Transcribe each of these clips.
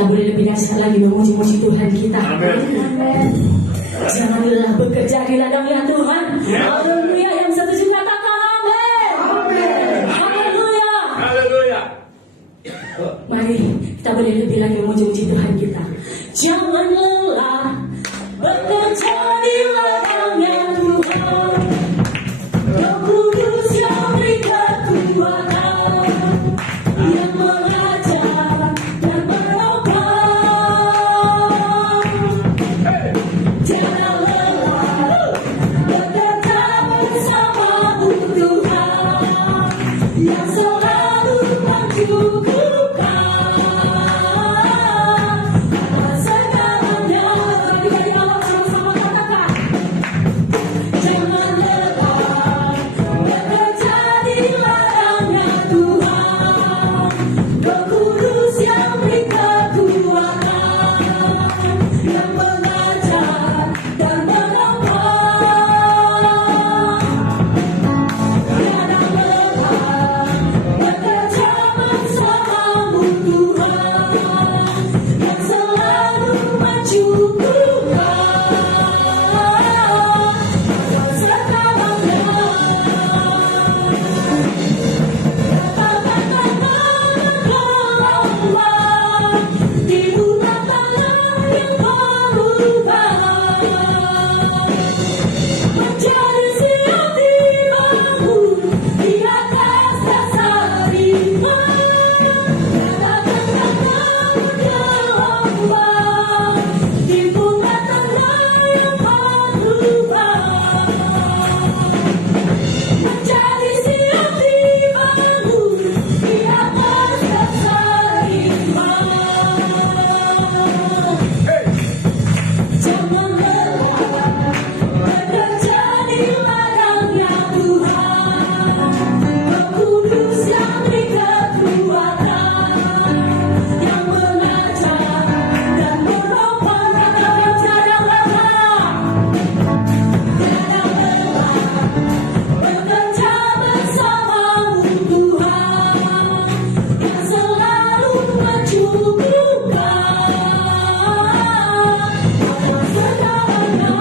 kita boleh lebih dahsyat lagi memuji-muji Tuhan kita. Amin. Jangan lelah bekerja di ladangnya Tuhan. Haleluya, yang setuju katakan amin. Haleluya. Haleluya. Mari kita boleh lebih lagi memuji-muji Tuhan kita. Jangan lelah bekerja di ladangnya Tuhan. Roh Kudus yang beri kekuatan, yang mengajar dan menolong. Jangan lelah bekerja bersama Tuhan, yang selalu mencukupkan segalanya. Dari awal sama-sama katakan. Jangan lelah bekerja di ladangnya Tuhan. Roh Kudus yang beri kekuatan, yang mengajar dan menolong. Jangan lelah bekerja bersamamu Tuhan, yang selalu mencukupkan segalanya. Di bulan tanah yang berubah, menjadi siap dibangun di atas dasar iman. Katakan bergelombang di bulan tanah yang berubah, menjadi siap dibangun di atas dasar iman. Jangan lelah bekerja di ladangnya Tuhan. Roh Kudus yang beri kekuatan, yang mengajar dan menolong. Katakan jangan lelah. Jangan lelah bekerja bersamamu Tuhan, yang selalu mencukupkan segalanya.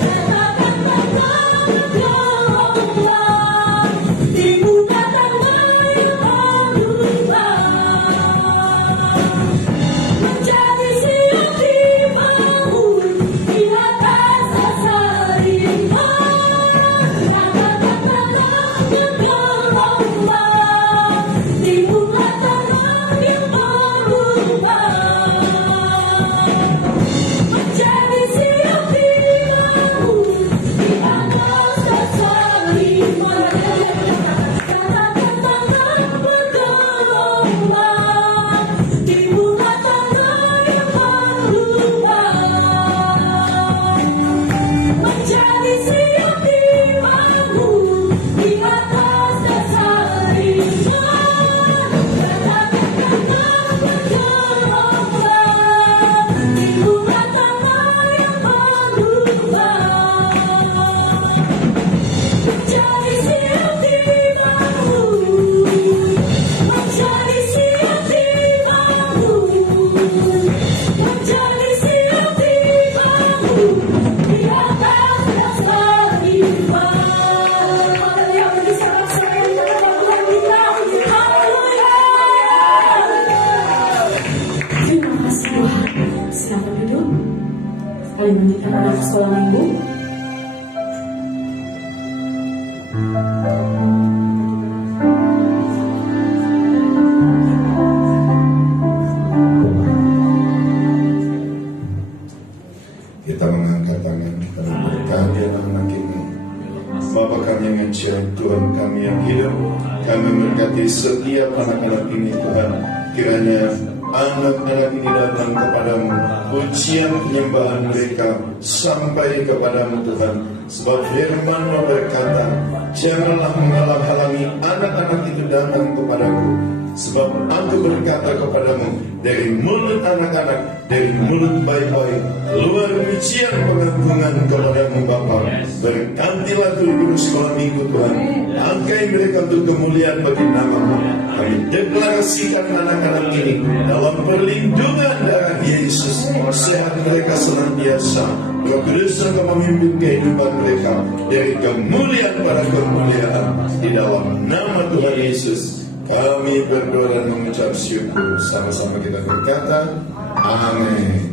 Katakan bergelombang di bulan tanah yang berubah, menjadi siap dibangun di atas dasar iman. Katakan bergelombang di bulan tanah yang berubah, menjadi siap dibangun di atas dasar iman. Katakan bergelombang di bulan tanah yang berubah, menjadi siap dibangun di atas dasar iman. Katakan bergelombang di bulan tanah yang berubah, menjadi siap dibangun, menjadi siap dibangun, menjadi siap dibangun di atas dasar iman. Haleluya, bagi sahabat-sahabat yang telah Tuhan kita. Haleluya. Terima kasih Tuhan. Silakan duduk. Kali melanjutkan pada sekolah minggu. Kita mengangkat tangan karena berkati anak ini. Bapa kami yang ajaib, Tuhan kami yang hidup, kami memberkati setiap anak-anak ini Tuhan. Kiranya anak-anak ini datang kepadamu, pujian penyembahan mereka sampai kepadamu Tuhan. Sebab firman-Mu berkata, janganlah menghalang-halangi anak-anak itu datang kepadaku. Sebab aku berkata kepadamu, dari mulut anak-anak dari mulut baik-baik. Keluar pujian pengagungan kepada-Mu Bapa. Berkatilah guru sekolah minggu Tuhan. Angkai mereka untuk kemuliaan bagi nama-Mu. Kami deklarasikan anak-anak ini dalam perlindungan darah Yesus. Sehat mereka senantiasa. Roh Kudus yang memimpin kehidupan mereka dari kemuliaan pada kemuliaan. Di dalam nama Tuhan Yesus kami berdoa dan mengucap syukur. Sama-sama kita berkata, amin.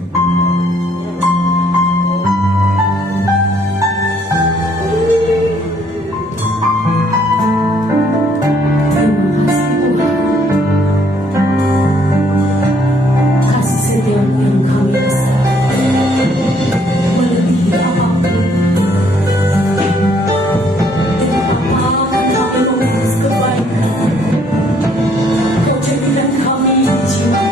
Kasih setiamu yang kami rasakan melebihi apapun. Dengan apapun kami mengurus kebaikan, Kau jadikan kami jiwa.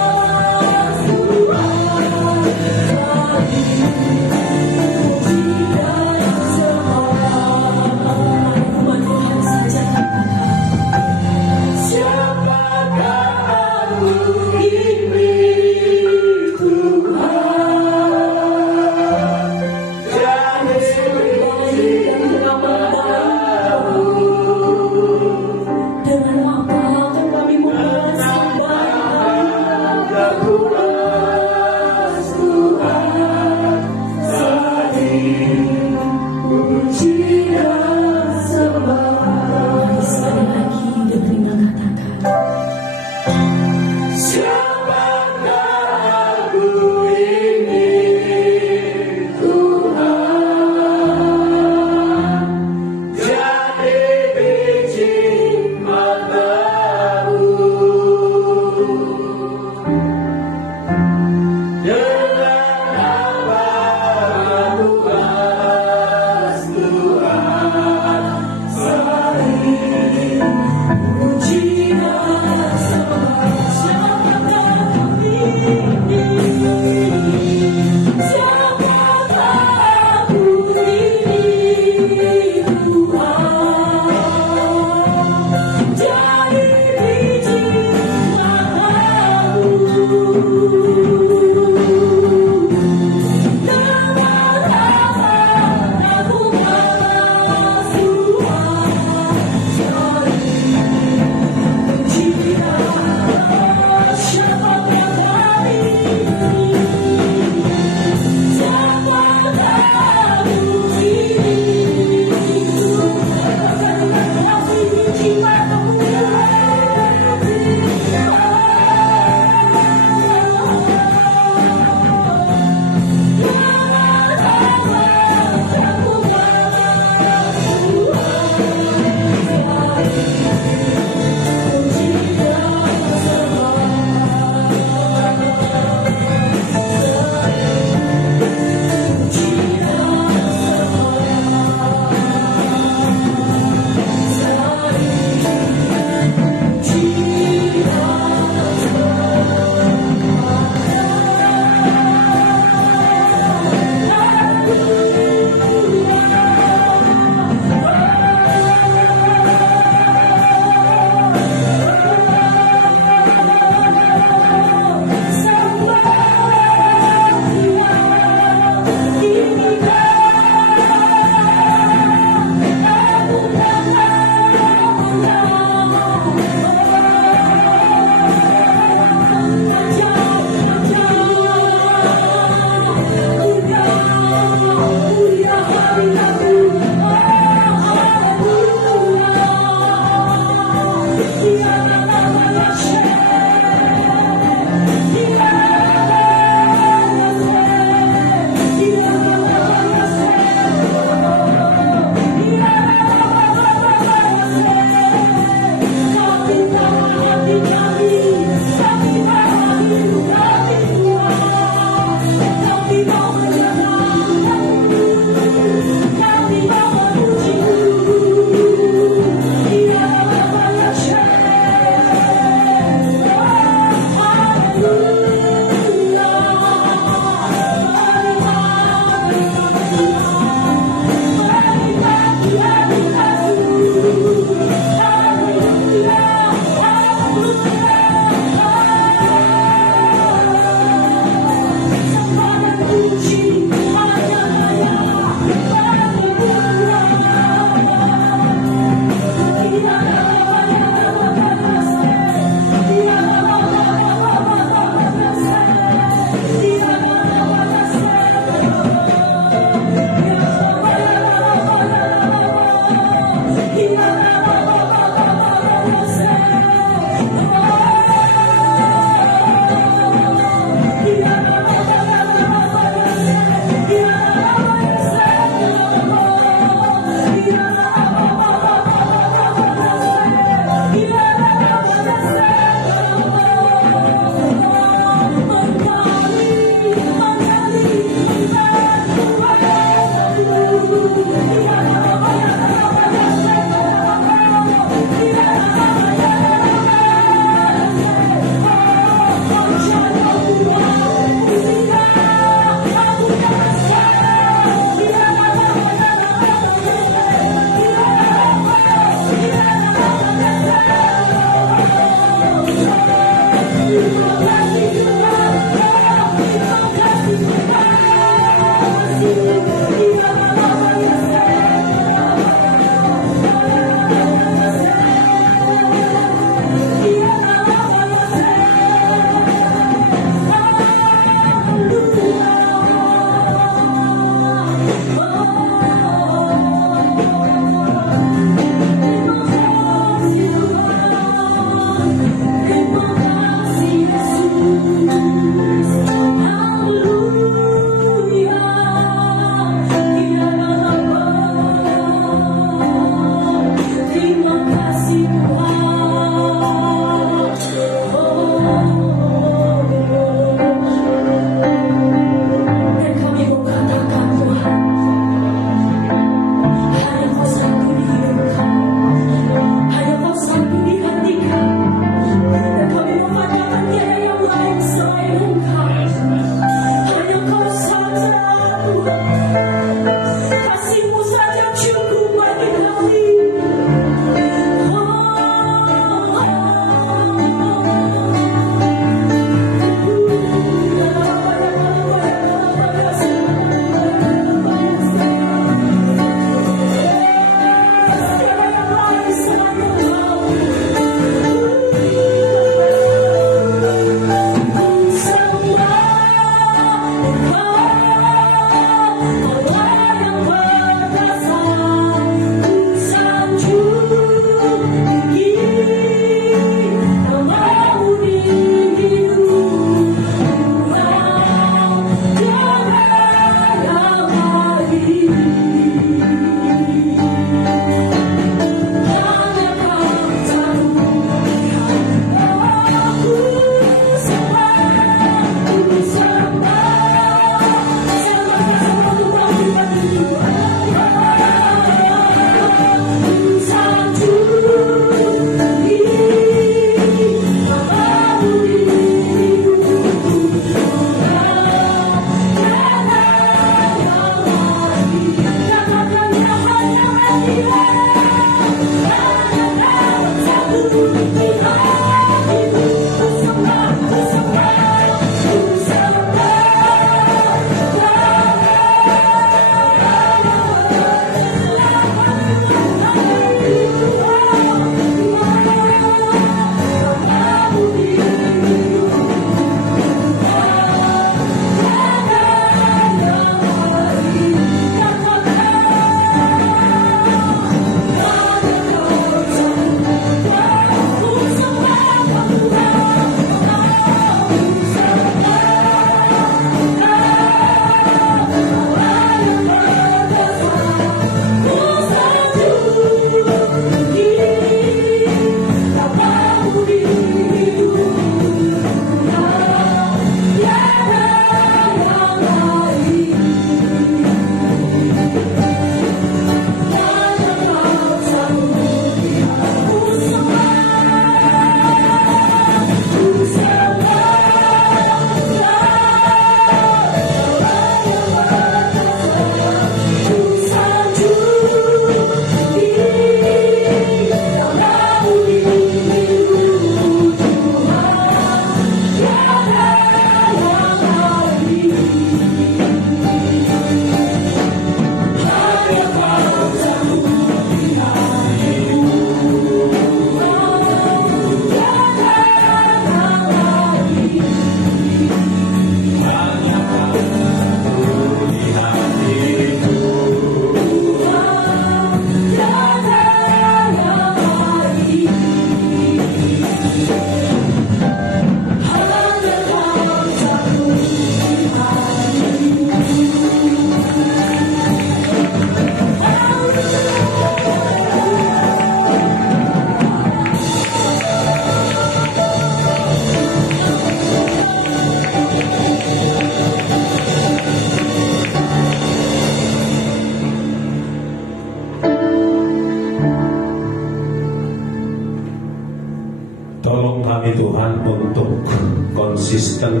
konsisten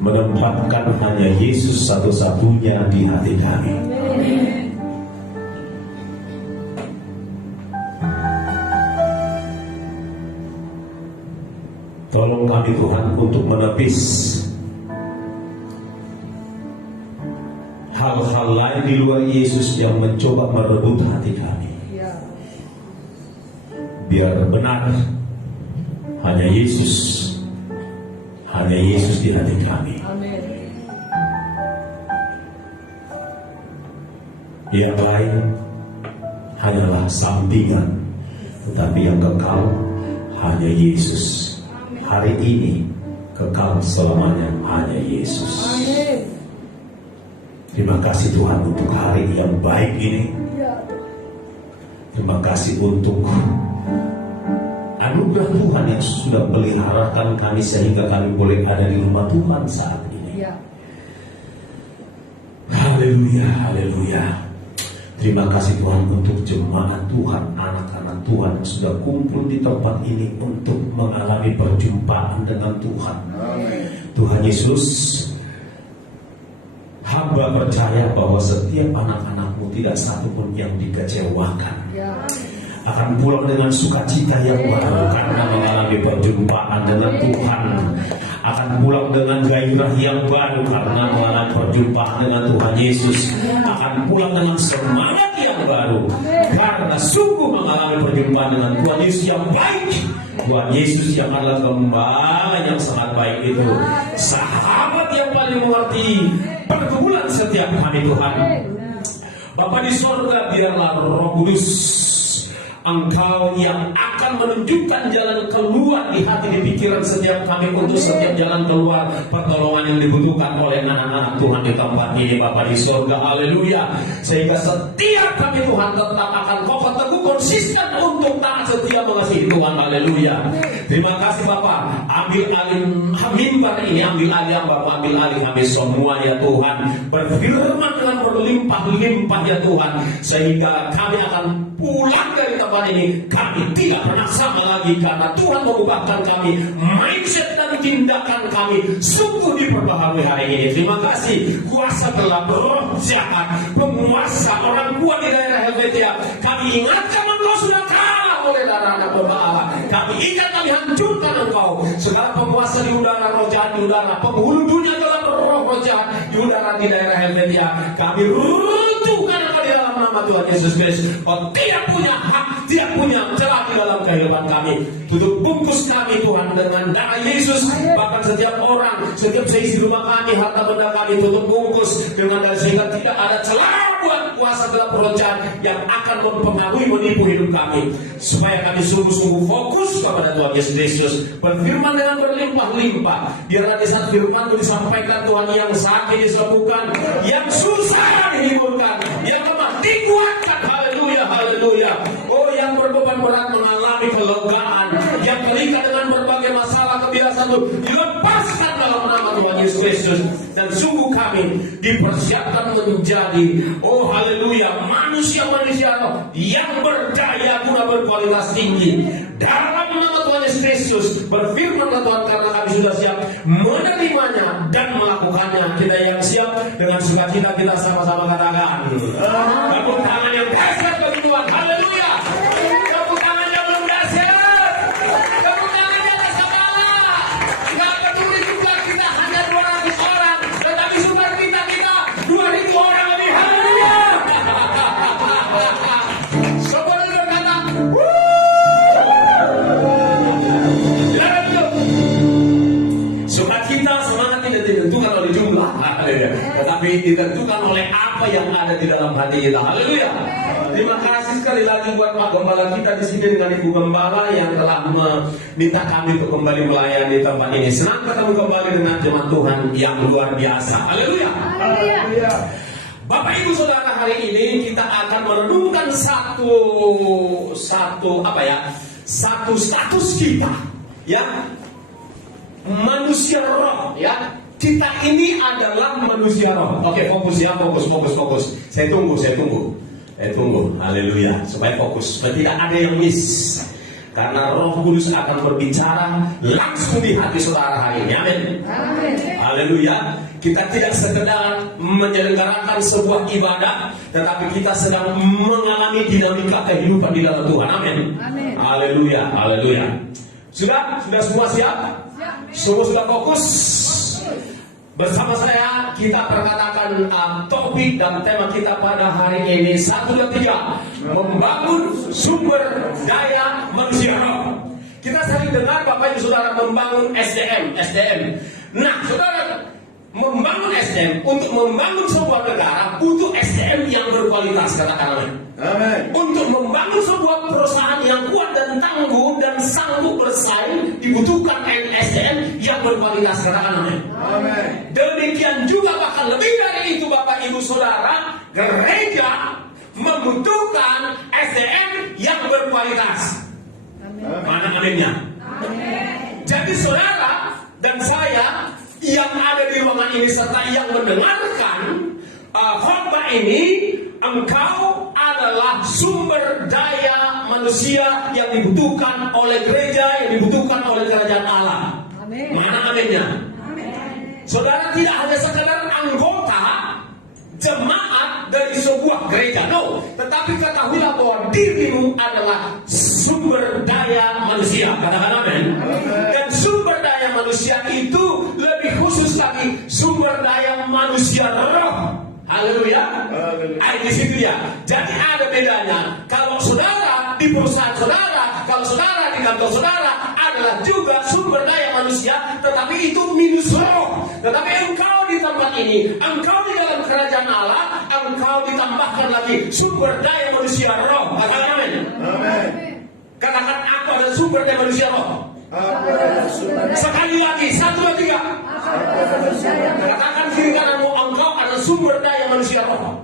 menempatkan hanya Yesus satu-satunya di hati kami. Tolong kami Tuhan untuk menepis hal-hal lain di luar Yesus yang mencoba merebut hati kami. Biar benar hanya Yesus di hati kami. Yang lain hanyalah sampingan, tetapi yang kekal hanya Yesus. Hari ini kekal selamanya hanya Yesus. Terima kasih Tuhan untuk hari yang baik ini. Terima kasih untuk anugerah Tuhan yang sudah meliharakan kami sehingga kami boleh ada di rumah Tuhan saat ini. Haleluya, haleluya. Terima kasih Tuhan untuk jemaat Tuhan, anak-anak Tuhan yang sudah kumpul di tempat ini untuk mengalami perjumpaan dengan Tuhan. Tuhan Yesus, hamba percaya bahwa setiap anak-anak-Mu tidak satu pun yang dikecewakan. Akan pulang dengan sukacita yang baru karena mengalami perjumpaan dengan Tuhan. Akan pulang dengan gairah yang baru karena mengalami perjumpaan dengan Tuhan Yesus. Akan pulang dengan semangat yang baru karena sungguh mengalami perjumpaan dengan Tuhan Yesus yang baik. Tuhan Yesus yang adalah gembala yang sangat baik itu, sahabat yang paling mengerti pergumulan setiap kami Tuhan. Bapa di sorga, biarlah Roh Kudus Engkau yang akan menunjukkan jalan keluar di hati, di pikiran setiap kami untuk setiap jalan keluar pertolongan yang dibutuhkan oleh anak-anak Tuhan di tempat ini, Bapa di surga. Haleluya. Sehingga setiap kami Tuhan tetap akan kokoh teguh konsisten untuk taat setia mengasihi Tuhan. Haleluya. Terima kasih Bapa. Ambil alih mimbar ini, ambil alih Bapa, ambil alih kami semua ya Tuhan. Berfirman dengan berlimpah-limpah ya Tuhan, sehingga kami akan pulang dari tempat ini, kami tidak pernah sama lagi karena Tuhan mengubahkan kami, mindset dan tindakan kami sungguh diperbaharui hari ini. Terima kasih. Kuasa gelap, roh jahat, penguasa orang kuat di daerah Helvetia, kami ingatkan engkau sudah kalah oleh darah anak domba Allah. Kami ingat, kami hancurkan engkau. Segala penguasa di udara, roh jahat di udara, penghulu dunia dalam roh jahat di udara di daerah Helvetia, kami runtuhkan engkau di dalam nama Tuhan Yesus Kristus. Kau tidak punya hak, tidak punya celah di dalam kehidupan kami. Tutup bungkus kami Tuhan dengan darah Yesus. Bahkan setiap orang, setiap seisi rumah kami, harta benda kami, tutup bungkus dengan darah, sehingga tidak ada celah buat kuasa gelap roh jahat yang akan mempengaruhi, menipu hidup kami. Supaya kami sungguh-sungguh fokus kepada Tuhan Yesus Kristus, berfirman dengan berlimpah-limpah. Biarlah di saat firman itu disampaikan Tuhan, yang sakit disembuhkan, yang susah dihiburkan, yang lemah dikuatkan. Haleluya, haleluya. Oh, yang berbeban berat mengalami kelegaan, yang terikat dengan berbagai masalah kebiasaan itu dilepaskan dalam nama Tuhan Yesus Kristus. Dan sungguh kami dipersiapkan menjadi, oh haleluya, manusia-manusia yang berdaya guna, berkualitas tinggi dalam nama Tuhan Yesus Kristus. Berfirmanlah Tuhan, karena kami sudah siap menerimanya dan melakukannya. Kita yang siap dengan sukacita, kita sama-sama katakan tepuk tangan yang dahsyat bagi Tuhan. Haleluya. Tepuk tangan yang belum dahsyat, tepuk tangan yang kepala. Gak peduli juga kita hanya 200 orang, tetapi sukacita kita 2.000 orang lebih. Haleluya. Saudara berkata, sukacita, semangat tidak ditentukan oleh jumlah, tetapi ditentukan oleh apa yang ada di dalam hati kita. Haleluya. Terima kasih sekali lagi buat Pak Gembala kita di sini dengan Ibu Gembala yang telah meminta kami untuk kembali melayani di tempat ini. Senang ketemu kembali dengan jemaat Tuhan yang luar biasa. Haleluya. Haleluya. Bapak Ibu Saudara, hari ini kita akan merenungkan satu status kita, ya, manusia roh, ya. Kita ini adalah manusia roh. Oke, fokus ya, fokus. Saya tunggu. Haleluya, supaya fokus, supaya tidak ada yang miss. Karena Roh Kudus akan berbicara langsung di hati saudara hari ini. Amin. Haleluya. Kita tidak sekedar menyelenggarakan sebuah ibadah, tetapi kita sedang mengalami dinamika kehidupan di dalam Tuhan. Amin. Haleluya. Haleluya. Sudah semua siap? Semua sudah fokus? Bersama saya kita perkatakan topik dan tema kita pada hari ini 1, 2, 3, membangun sumber daya manusia roh. Kita sering dengar Bapak Ibu Saudara membangun SDM. Nah, saudara, membangun SDM, untuk membangun sebuah negara butuh SDM yang berkualitas, katakan amin. Untuk membangun sebuah perusahaan yang kuat dan tangguh dan sanggup bersaing dibutuhkan SDM yang berkualitas, katakan amin. Demikian juga bahkan lebih dari itu Bapak Ibu Saudara, gereja membutuhkan SDM yang berkualitas. Mana aminnya? Jadi saudara dan saya yang ada di ruangan ini serta yang mendengarkan khotbah ini, engkau adalah sumber daya manusia yang dibutuhkan oleh gereja, yang dibutuhkan oleh kerajaan Allah. Mana aminnya? Saudara tidak hanya sekadar anggota jemaat dari sebuah gereja, no, tetapi ketahuilah bahwa dirimu adalah sumber daya manusia. Katakan amin. Dan sumber daya manusia itu lebih khusus lagi sumber daya manusia roh. Haleluya. Di situ ya. Jadi ada bedanya. Kalau saudara di perusahaan saudara, kalau saudara di kantor saudara adalah juga sumber daya manusia, tetapi itu minus roh. Tetapi engkau di tempat ini, engkau di dalam kerajaan Allah, engkau ditambahkan lagi sumber daya manusia roh. Katakan amin. Katakan aku adalah sumber daya manusia roh. Sekali lagi, 1, 2, 3. Katakan kiri kananmu, engkau adalah sumber daya manusia roh.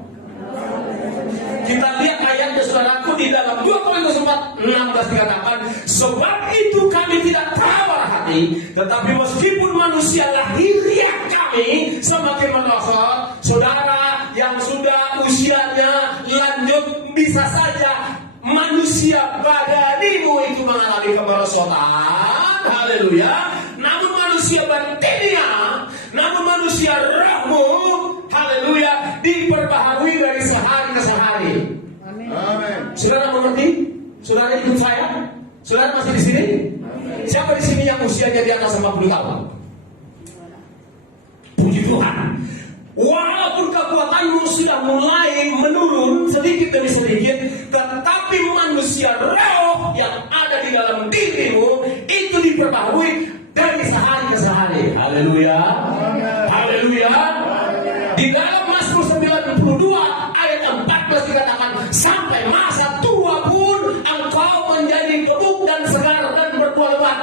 Kita lihat ayatnya saudaraku di dalam 2 Korintus 4:16 dikatakan, sebab itu kami tidak tawar hati, tetapi meskipun manusia lahiriah kami semakin merosot. Saudara yang sudah usianya lanjut, bisa saja manusia badanimu itu mengalami kemerosotan. Haleluya. Namun manusia batinnya, namun manusia rohmu, haleluya, diperbaharui dari sehari ke sehari. Amin. Saudara mengerti? Saudara ikut saya? Saudara masih di sini? Siapa di sini yang usianya di atas 40 tahun? Puji Tuhan. Walaupun kekuatanmu sudah mulai menurun sedikit demi sedikit, tetapi manusia roh yang ada di dalam dirimu itu diperbaharui dari sehari ke sehari. Haleluya. Haleluya. Di dalam Mazmur 92 ayat 14 dikatakan, sampai masa tua pun engkau menjadi gebuk dan segar dan berbuah lebat.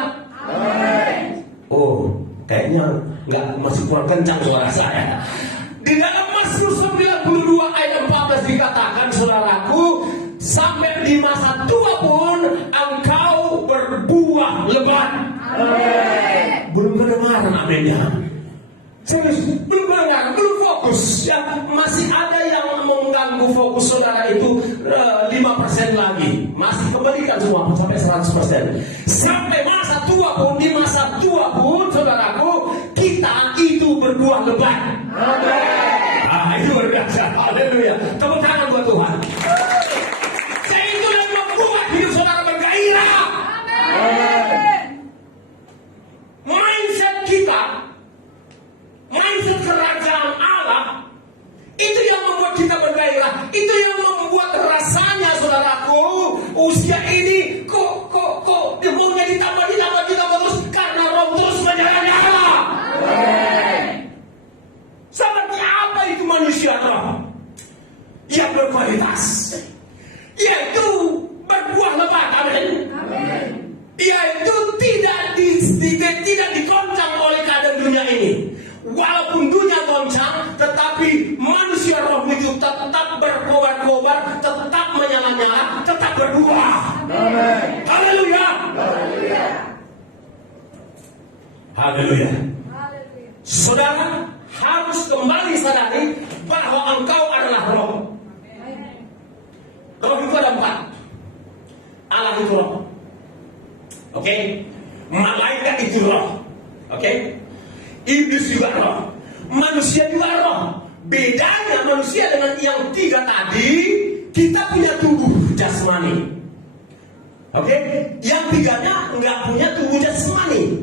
Oh, kayaknya masih kurang kencang suara saya. Di dalam Mazmur 92 ayat 14 dikatakan, saudaraku, sampai di masa tua pun engkau berbuah lebat. Belum kedengaran aminnya. Serius, belum kedengaran, belum fokus. Ya, masih ada yang mengganggu fokus saudara itu 5% lagi. Masih kembalikan semua sampai 100%. Sampai masa tua pun, di masa tua pun saudaraku, kita itu berbuah lebat. Itu berbiasa. Haleluya. Tepuk tangan buat Tuhan. Itu yang membuat hidup saudara bergairah. Mindset kita, mindset kerajaan Allah, itu yang membuat kita bergairah. Itu yang membuat rasanya saudaraku, usia ini kok maunya ditambah terus karena roh terus menyerang-nyerang. Seperti apa itu manusia roh yang berkualitas, yaitu berbuah lebat. Amin. Yaitu tidak digoncang oleh keadaan dunia ini. Walaupun dunia goncang, tetapi manusia roh itu tetap berkobar-kobar, tetap menyala-nyala, tetap berbuah. Haleluya. Haleluya. Saudara harus kembali sadari bahwa engkau adalah roh. Roh itu ada 4. Allah itu roh. Oke? Malaikat itu roh. Oke? Iblis juga roh. Manusia juga roh. Bedanya manusia dengan yang tiga tadi, kita punya tubuh jasmani. Oke? Yang tiganya nggak punya tubuh jasmani.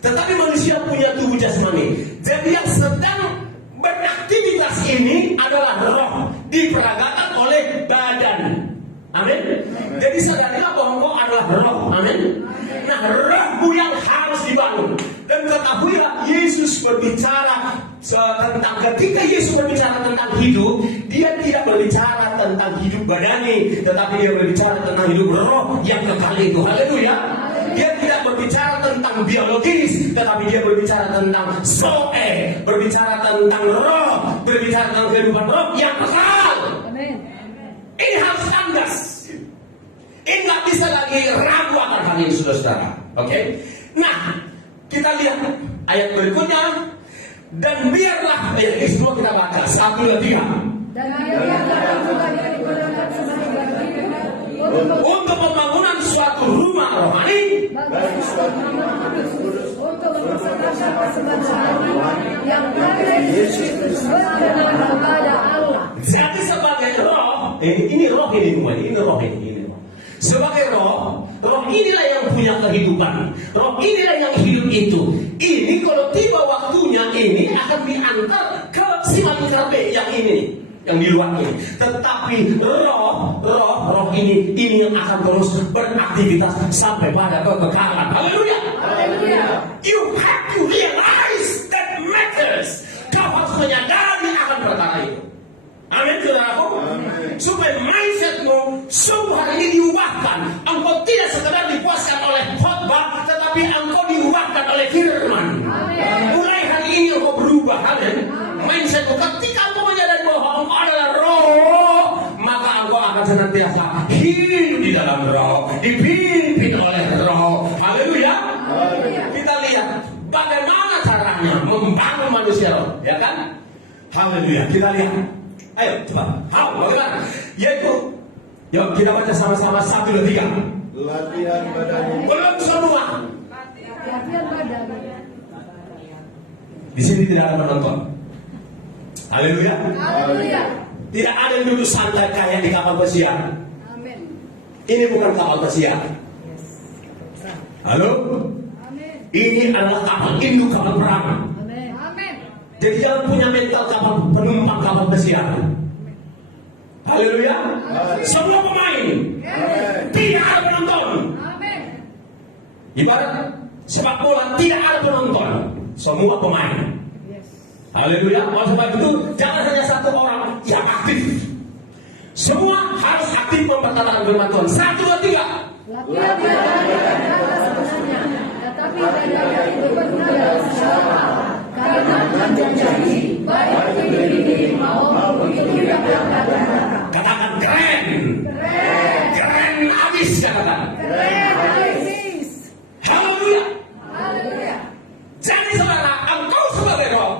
Tetapi manusia punya tubuh jasmani. Jadi yang sedang beraktivitas ini adalah roh, diperagakan oleh badan. Amin. Jadi sadarilah bahwa engkau adalah roh. Amin. Nah, rohmu yang harus dibangun. Dan ketahuilah, Yesus berbicara tentang, ketika Yesus berbicara tentang hidup, dia tidak berbicara tentang hidup badani, tetapi dia berbicara tentang hidup roh yang kekal itu. Haleluya. Dia tidak berbicara tentang biologis, tetapi dia berbicara tentang zoe, berbicara tentang roh, berbicara tentang kehidupan roh yang kekal. Ini harus kandas. Ini nggak bisa lagi ragu akan hal ini, saudara-saudara. Oke? Nah, kita lihat ayat berikutnya. Dan biarlah ayat ini semua kita baca 1, 2, 3. Dan biarlah juga dipergunakan sebagai bagian untuk pembangunan suatu rumah rohani, untuk melaksanakan persembahan yang pada Yesus berkenan kepada Allah. Jadi sebagai roh, ini roh ini roh. Sebagai roh inilah yang punya kehidupan. Roh inilah yang hidup itu. Ini kalau tiba waktunya ini akan diantar ke siman kerbe yang ini, yang di luar ini. Tetapi roh ini yang akan terus beraktivitas sampai pada kekekalan. Haleluya. You have to realize that matters. Kau harus menyadari akan perkara itu. Amin, saudaraku. Supaya mindsetmu sungguh hari ini diubahkan. Engkau tidak sekedar dipuaskan oleh khotbah, tetapi engkau diubahkan oleh firman. Mulai hari ini engkau berubah. Amin. Mindsetmu ketika engkau menyadari bahwa engkau adalah roh, maka engkau akan senantiasa hidup di dalam roh, dipimpin oleh roh. Haleluya. Kita lihat bagaimana caranya membangun manusia roh, ya kan? Haleluya. Kita lihat. Ayo, coba. Bagaimana? Yaitu, yuk kita baca sama-sama 1, 2, 3. Latihan badan. Belum semua. Latihan badan. Di sini tidak ada penonton. Haleluya. Haleluya. Tidak ada yang duduk santai kayak di kapal pesiar. Amin. Ini bukan kapal pesiar. Halo? Amin. Ini adalah kapal induk, kapal perang. Amin. Amin. Jadi jangan punya mental kapal penumpang kapal pesiar. Haleluya. Semua pemain. Tidak ada penonton. Amin. Ibarat sepak bola tidak ada penonton. Semua pemain. Haleluya. Oleh sebab itu jangan hanya satu orang yang aktif. Semua harus aktif memperkatakan firman Tuhan. 1, 2, 3. Latihan badan adalah sebenarnya, tetapi badan itu benar dalam segala hal. Karena menjadi baik itu diri maupun itu tidak berkata. Katakan keren. Keren habis katakan. Keren habis. Haleluya. Haleluya. Jadi saudara, engkau sebagai roh,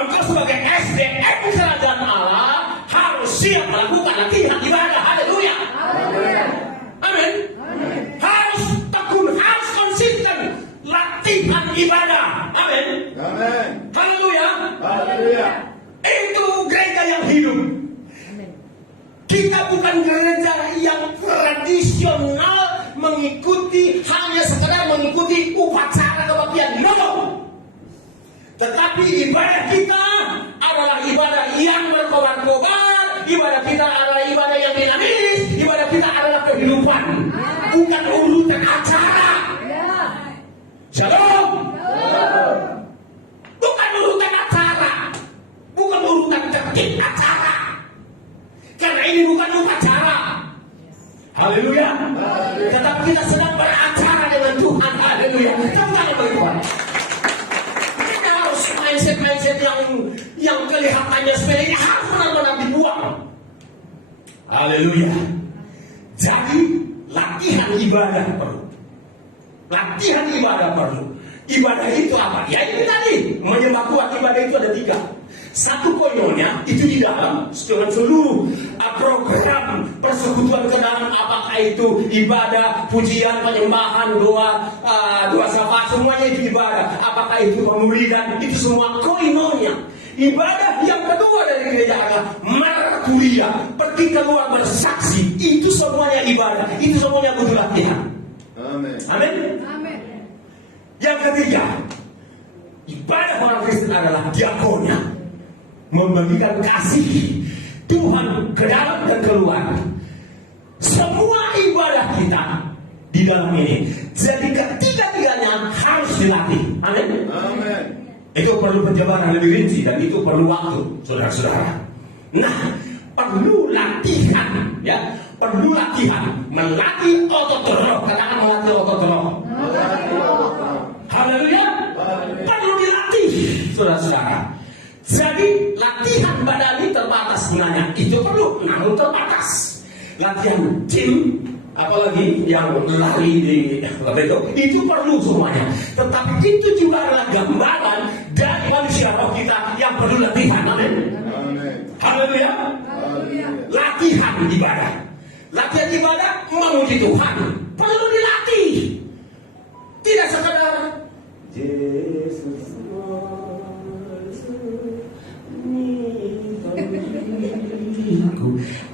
engkau sebagai SDM kerajaan Allah harus siap melakukan latihan ibadah. Haleluya. Haleluya. Amin. Harus tekun, harus konsisten latihan ibadah. Amin. Amin. Haleluya. Haleluya. Itu gereja yang hidup. Kita bukan gereja yang tradisional, mengikuti hanya sekedar mengikuti upacara kebaktian. No. Tetapi ibadah kita adalah ibadah yang berkobar-kobar. Ibadah kita adalah ibadah yang dinamis. Ibadah kita adalah kehidupan, bukan urutan acara. Shalom. Bukan urutan acara, bukan urutan tertib acara. Karena ini bukan upacara. Haleluya. Tetapi kita sedang beracara dengan Tuhan. Haleluya. Tepuk tangan bagi Tuhan. Kita harus mindset yang kelihatannya sepele ini harus benar-benar dibuang. Haleluya. Jadi latihan ibadah perlu. Latihan ibadah perlu. Ibadah itu apa? Ya ini tadi menyembah Tuhan. Ibadah itu ada 3. Satu koinonnya itu di dalam dengan seluruh program persekutuan ke dalam apakah apakah itu ibadah, pujian, penyembahan, doa, doa syafaat, semuanya itu ibadah. Apakah itu pemuridan, itu semua koinonia. Ibadah yang kedua dari gereja adalah marturia, pergi keluar bersaksi. Itu semuanya ibadah, itu semuanya butuh latihan. Amin. Amin. Amin. Yang ketiga, ibadah orang Kristen adalah diakonia, membagikan kasih Tuhan ke dalam dan keluar. Semua ibadah kita di dalam ini. Jadi ketiga-tiganya harus dilatih. Amin. Amin. Itu perlu penjabaran lebih rinci dan itu perlu waktu, saudara-saudara. Nah, perlu latihan, ya, perlu latihan, melatih otot roh. Katakan melatih otot roh. Haleluya. Perlu dilatih, saudara-saudara. Jadi latihan badani terbatas sebenarnya, itu perlu, namun terbatas. Latihan gym, apalagi yang lari di itu perlu semuanya. Tetapi itu juga adalah gambaran dari manusia roh kita yang perlu latihan. Amin. Haleluya. Latihan ibadah. Latihan ibadah memuji Tuhan perlu dilatih. Tidak sekadar Yesus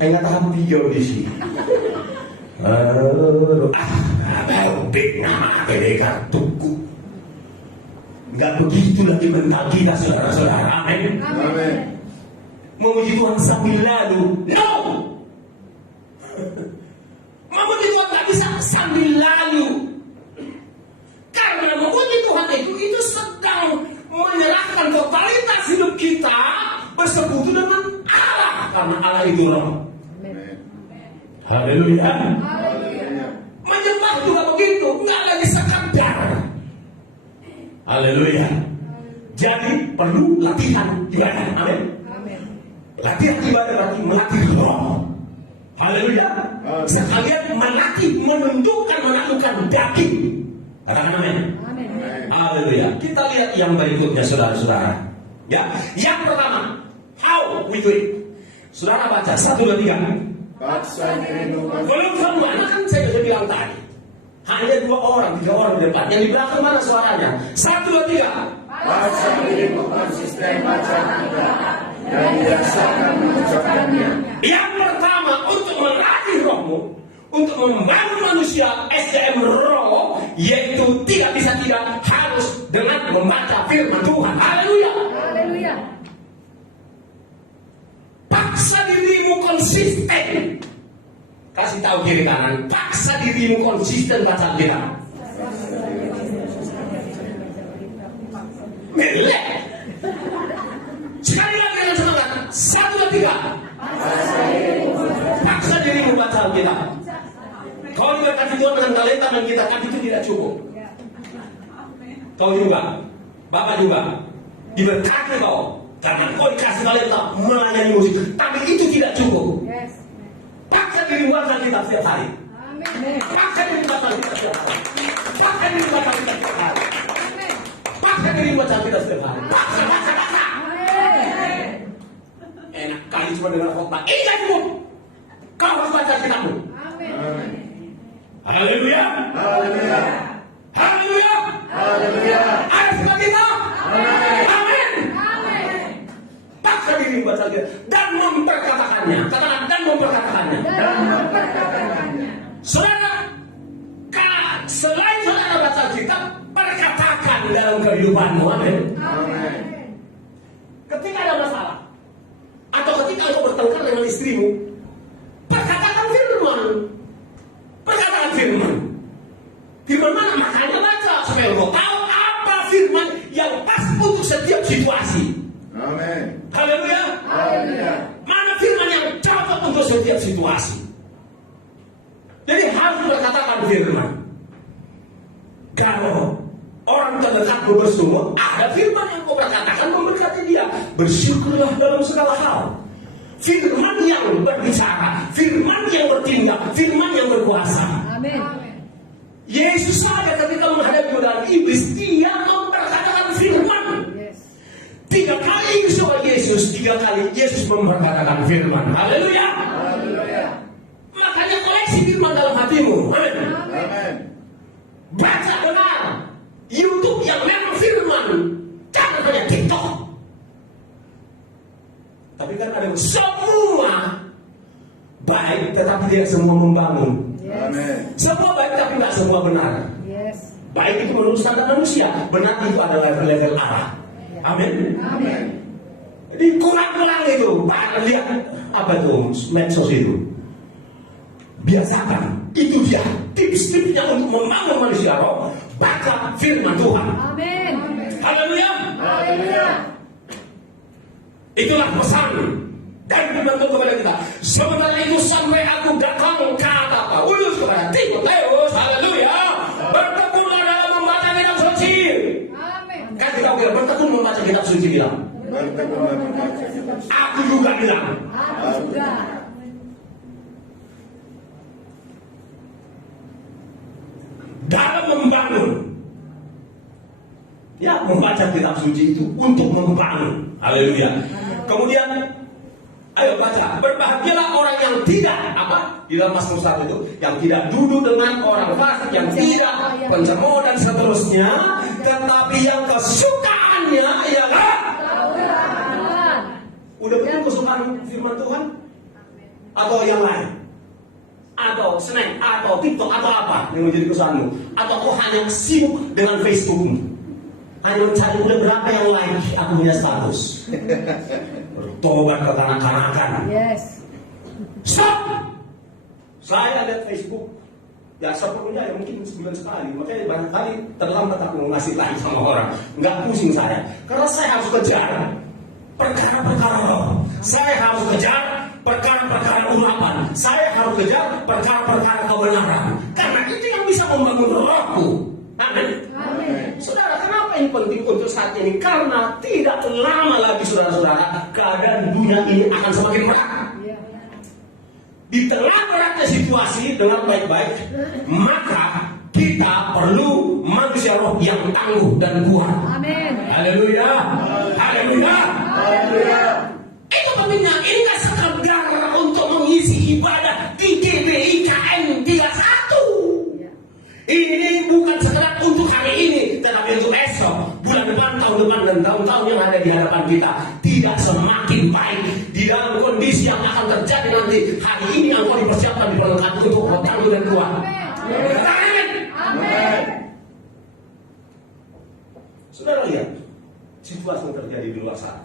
Ayah tahan tiga di sini. Tuku. Nggak begitu lagi mental kita, saudara-saudara. Amin. Amin. Memuji Tuhan sambil lalu. No. Memuji Tuhan nggak bisa sambil lalu. Karena memuji Tuhan itu sedang menyerahkan totalitas hidup kita bersekutu dengan Allah. Karena Allah itu roh. Haleluya. Menyembah juga begitu, nggak lagi sekadar. Haleluya. Jadi perlu latihan ibadah. Amin. Latihan ibadah berarti melatih roh. Haleluya. Sekalian melatih menunjukkan menaklukkan daging. Katakan amin. Haleluya. Kita lihat yang berikutnya, saudara-saudara. Ya, yang pertama, how we do it. Saudara baca 1, 2, 3. Paksa dirimu. Belum semua, kan saya sudah bilang tadi. Hanya 2 orang, 3 orang di depan. Yang di belakang mana suaranya? 1, 2, 3. Paksa dirimu konsisten baca Al-Quran dan biasakan mengucapkannya. Yang pertama, untuk melatih rohmu, untuk membangun manusia SDM roh, yaitu tidak bisa tidak harus dengan membaca firman Tuhan. Haleluya. Paksa dirimu konsisten. Kasih tahu kiri kanan, paksa dirimu konsisten baca Alkitab. Melek. Sekali lagi dengan semangat. 1, 2, 3. Paksa dirimu baca Alkitab. Kau diberkati Tuhan dengan talenta dan kita kan itu tidak cukup. Kau juga, Bapak juga diberkati kau. Karena kau dikasih talenta melayani musik, tapi itu tidak cukup. Paksa diri baca Alkitab setiap hari. Paksa diri baca Alkitab setiap hari. Paksa diri baca Alkitab setiap hari. Paksa diri baca Alkitab setiap hari. Paksa. Enak kali cuma dengar khotbah. Ini cukup. Kau harus baca Alkitabmu. Haleluya. Haleluya. Ada seperti itu. Amin. Paksa diri baca Alkitab dan memperkatakannya. Katakan dan memperkatakannya. Saudara, selain saudara baca Alkitab, perkatakan dalam kehidupanmu. Amin. Ketika ada masalah atau ketika engkau bertengkar dengan istrimu, perkatakan firman. Perkatakan firman. Firman mana? Makanya baca supaya engkau tahu apa firman yang pas untuk setiap situasi. Amin. Haleluya. Mana firman yang cocok untuk setiap situasi. Jadi harus berkatakan firman. Kalau orang terdekat bersemua, ada firman yang kau berkatakan memberkati dia. Bersyukurlah dalam segala hal. Firman yang berbicara, firman yang bertindak, firman yang berkuasa. Amin. Yesus saja ketika menghadapi godaan iblis, dia memperkatakan firman. 3 kali soal Yesus, 3 kali Yesus memperkatakan firman. Haleluya. Makanya koleksi firman dalam hatimu. Amin. Amin. Baca benar YouTube yang memang firman, jangan hanya TikTok. Tapi kan ada semua baik, tetapi tidak semua membangun. Amin. Semua baik tapi tidak semua benar. Yes. Baik itu menurut standar manusia, benar itu adalah level Allah. Amin. Amin. Jadi kurang-kurang itu, Pak, lihat apa itu medsos itu. Biasakan, itu dia tips-tipsnya untuk membangun manusia roh. Baca firman Tuhan. Amin. Haleluya. Haleluya. Itulah pesan dari firman Tuhan kepada kita. Sebenarnya itu sampai aku datang kata Paulus kepada Timoteus, haleluya, bertekunlah dalam membaca kitab suci. Amin. Kan kita bilang bertekun membaca kitab suci bilang. Bertekunlah membaca. Aku juga bilang. Aku juga. Dalam membangun, ya membaca kitab suci itu untuk membangun. Haleluya. Kemudian, ayo baca. Berbahagialah orang yang tidak apa di dalam Mazmur 1 itu, yang tidak duduk dengan orang fasik, yang tidak pencemooh dan seterusnya, tetapi yang kesukaannya ialah Tuhan. udah betul kesukaan firman Tuhan atau yang lain, atau snack, atau TikTok, atau apa yang menjadi kesukaanmu, atau kau hanya sibuk dengan Facebookmu, hanya mencari udah berapa yang like aku punya status. Bertobat kekanak-kanakan. Yes. Stop. Saya lihat Facebook ya seperlunya ya mungkin sebulan sekali, makanya banyak kali terlambat aku ngasih like sama orang. Nggak pusing saya, karena saya harus kejar perkara-perkara roh. Saya harus kejar perkara-perkara urapan. Saya harus kejar perkara-perkara kebenaran. Karena itu yang bisa membangun rohku. Amin. Amin. Saudara, kenapa ini penting untuk saat ini? Karena tidak lama lagi saudara-saudara, keadaan dunia ini akan semakin berat. Iya. Di tengah beratnya situasi, dengar baik-baik, maka kita perlu manusia roh yang tangguh dan kuat. Amin. Haleluya. Haleluya. Haleluya. Itu pentingnya. Ini nggak sekedar untuk mengisi ibadah di GBIKN 31. Ini bukan sekedar untuk hari ini, tetapi untuk esok, bulan depan, tahun depan, dan tahun-tahun yang ada di hadapan kita. Tidak semakin baik di dalam kondisi yang akan terjadi nanti. Hari ini engkau dipersiapkan, diperlengkapi untuk tangguh dan kuat. Amin. Amin. Saudara lihat situasi yang terjadi di luar sana.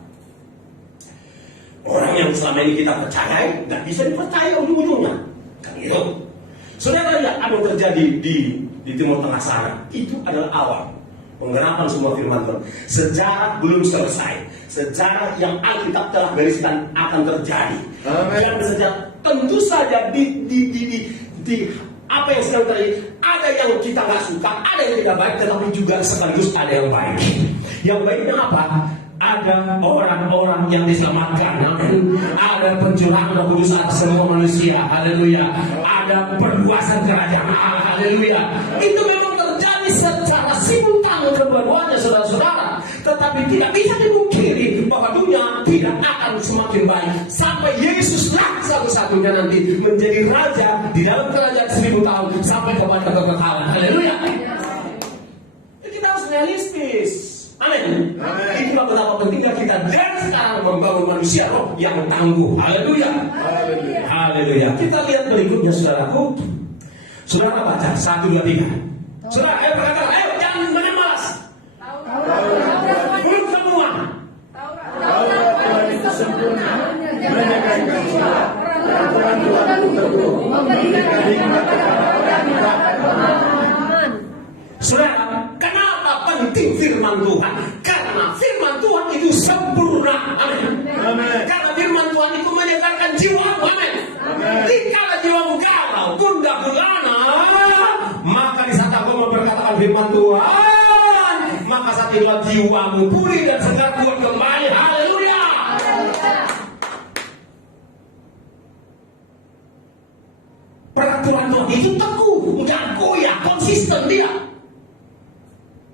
Orang yang selama ini kita percayai nggak bisa dipercaya ujung-ujungnya, kan gitu. Saudara lihat apa yang terjadi di Timur Tengah sana. Itu adalah awal penggerapan semua firman Tuhan. Sejarah belum selesai. Sejarah yang Alkitab telah gariskan akan terjadi. Amin. Yang sejarah tentu saja di apa yang sekarang terjadi, ada yang kita nggak suka, ada yang tidak baik, tetapi juga sekaligus ada yang baik. Yang baiknya apa? Ada orang-orang yang diselamatkan. Amin. Ada pencurahan Roh Kudus atas semua manusia. Haleluya. Ada perluasan kerajaan Allah. Haleluya. Itu memang terjadi secara simultan kedua-duanya, saudara-saudara. Tetapi tidak bisa dipungkiri bahwa dunia tidak akan semakin baik sampai Yesuslah satu-satunya nanti menjadi raja di dalam kerajaan 1000 tahun sampai kepada kekekalan. Haleluya. Kita harus realistis. Amin. Itulah betapa pentingnya kita dari sekarang membangun manusia roh yang tangguh. Haleluya. Haleluya. Haleluya. Kita lihat berikutnya, saudaraku. Saudara baca 1, 2, 3. Saudara, ayo berkata, ayo jangan banyak malas. Belum semua. Taurat Tuhan itu sempurna, menyegarkan jiwa. Peraturan Tuhan itu teguh, memberikan hikmat kepada orang yang dapat pemahaman. Saudara, kenapa penting firman Tuhan? Karena firman Tuhan itu sempurna. Amin. Amin. Karena firman Tuhan itu menyegarkan jiwa. Amin. Amin. Jika jiwamu galau, gundah gulana, maka di saat aku memperkatakan firman Tuhan, maka saat itulah jiwamu pulih dan segar kuat kembali. Haleluya. Peraturan Tuhan itu teguh, jangan goyah, konsisten dia.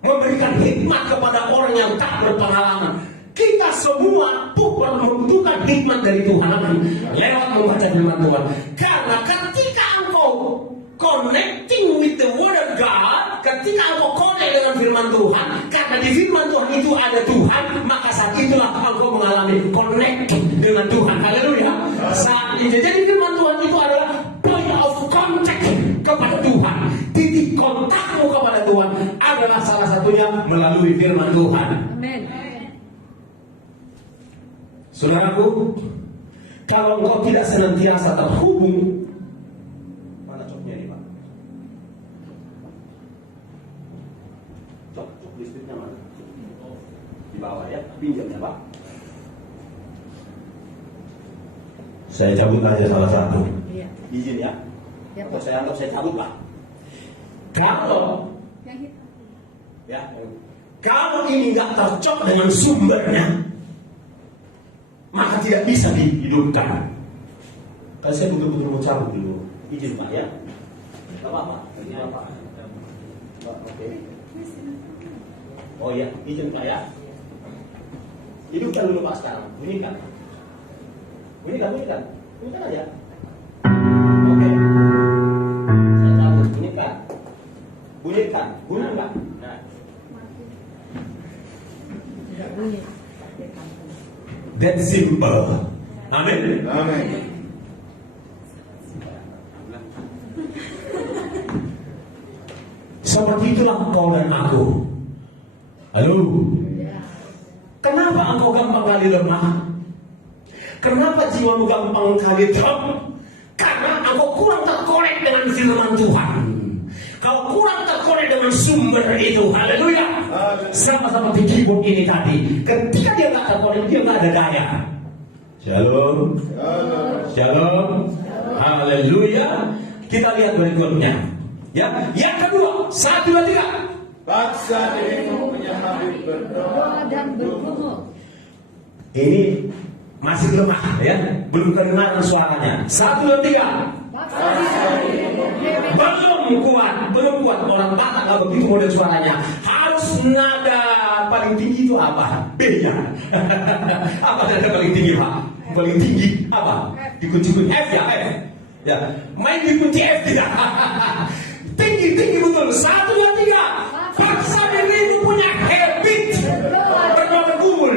Memberikan hikmat kepada orang yang tak berpengalaman. Kita semua membutuhkan hikmat dari Tuhan lewat membaca firman Tuhan. Karena ketika engkau connecting with the word of God, ketika engkau connect dengan firman Tuhan, karena di firman Tuhan itu ada Tuhan, maka saat itulah engkau mengalami connect dengan Tuhan. Haleluya. Saat ini jadi firman Tuhan itu adalah point of contact kepada Tuhan. Titik kontakmu kepada Tuhan adalah salah satunya melalui firman Tuhan. Amin. Saudaraku, kalau engkau tidak senantiasa terhubung, mana coknya ini Pak? Cok listriknya mana? Di bawah ya, pinjamnya Pak. Saya cabut aja salah satu. Iya. Izin ya. Ya, Atau Pak. saya anggap saya cabut Pak. Kalau Yang hitam. ya, kalau ini nggak tercok dengan sumbernya, maka tidak bisa dihidupkan. Kalau saya betul-betul mau cabut dulu. Izin Pak ya. Tidak apa-apa. Ini apa? Oke. Oh ya, izin Pak ya. Hidupkan dulu Pak sekarang. Bunyikan. Bunyikan aja. Oke. Saya cabut. Bunyikan. Bunyi enggak? Nah. Tidak bunyi. That simple. Amin. Amin. Seperti itulah engkau dan aku. Halo. Kenapa engkau gampang kali lemah? Kenapa jiwamu gampang kali drop? Karena engkau kurang terkorek dengan firman Tuhan. Kau kurang terkorek dengan sumber itu. Haleluya. Sama seperti keyboard ini tadi. Ketika dia nggak terkorek, dia nggak ada daya. Shalom. Shalom. Haleluya. Kita lihat berikutnya. Ya, yang kedua, 1, 2, 3. Paksa dirimu menyamari berdoa Doa dan bergumul. Ini masih lemah ya, belum kedengaran suaranya. 1, 2, 3. Paksa dirimu menyamari. Belum kuat. Orang Batak nggak begitu model suaranya. Harus nada paling tinggi itu apa? B-nya. Apa nada paling tinggi Pak? Paling tinggi apa? Dikunci F ya, F. Ya, main dikunci F tidak. Tinggi betul. 1, 2, 3. Paksa dirimu punya habit berdoa bergumul.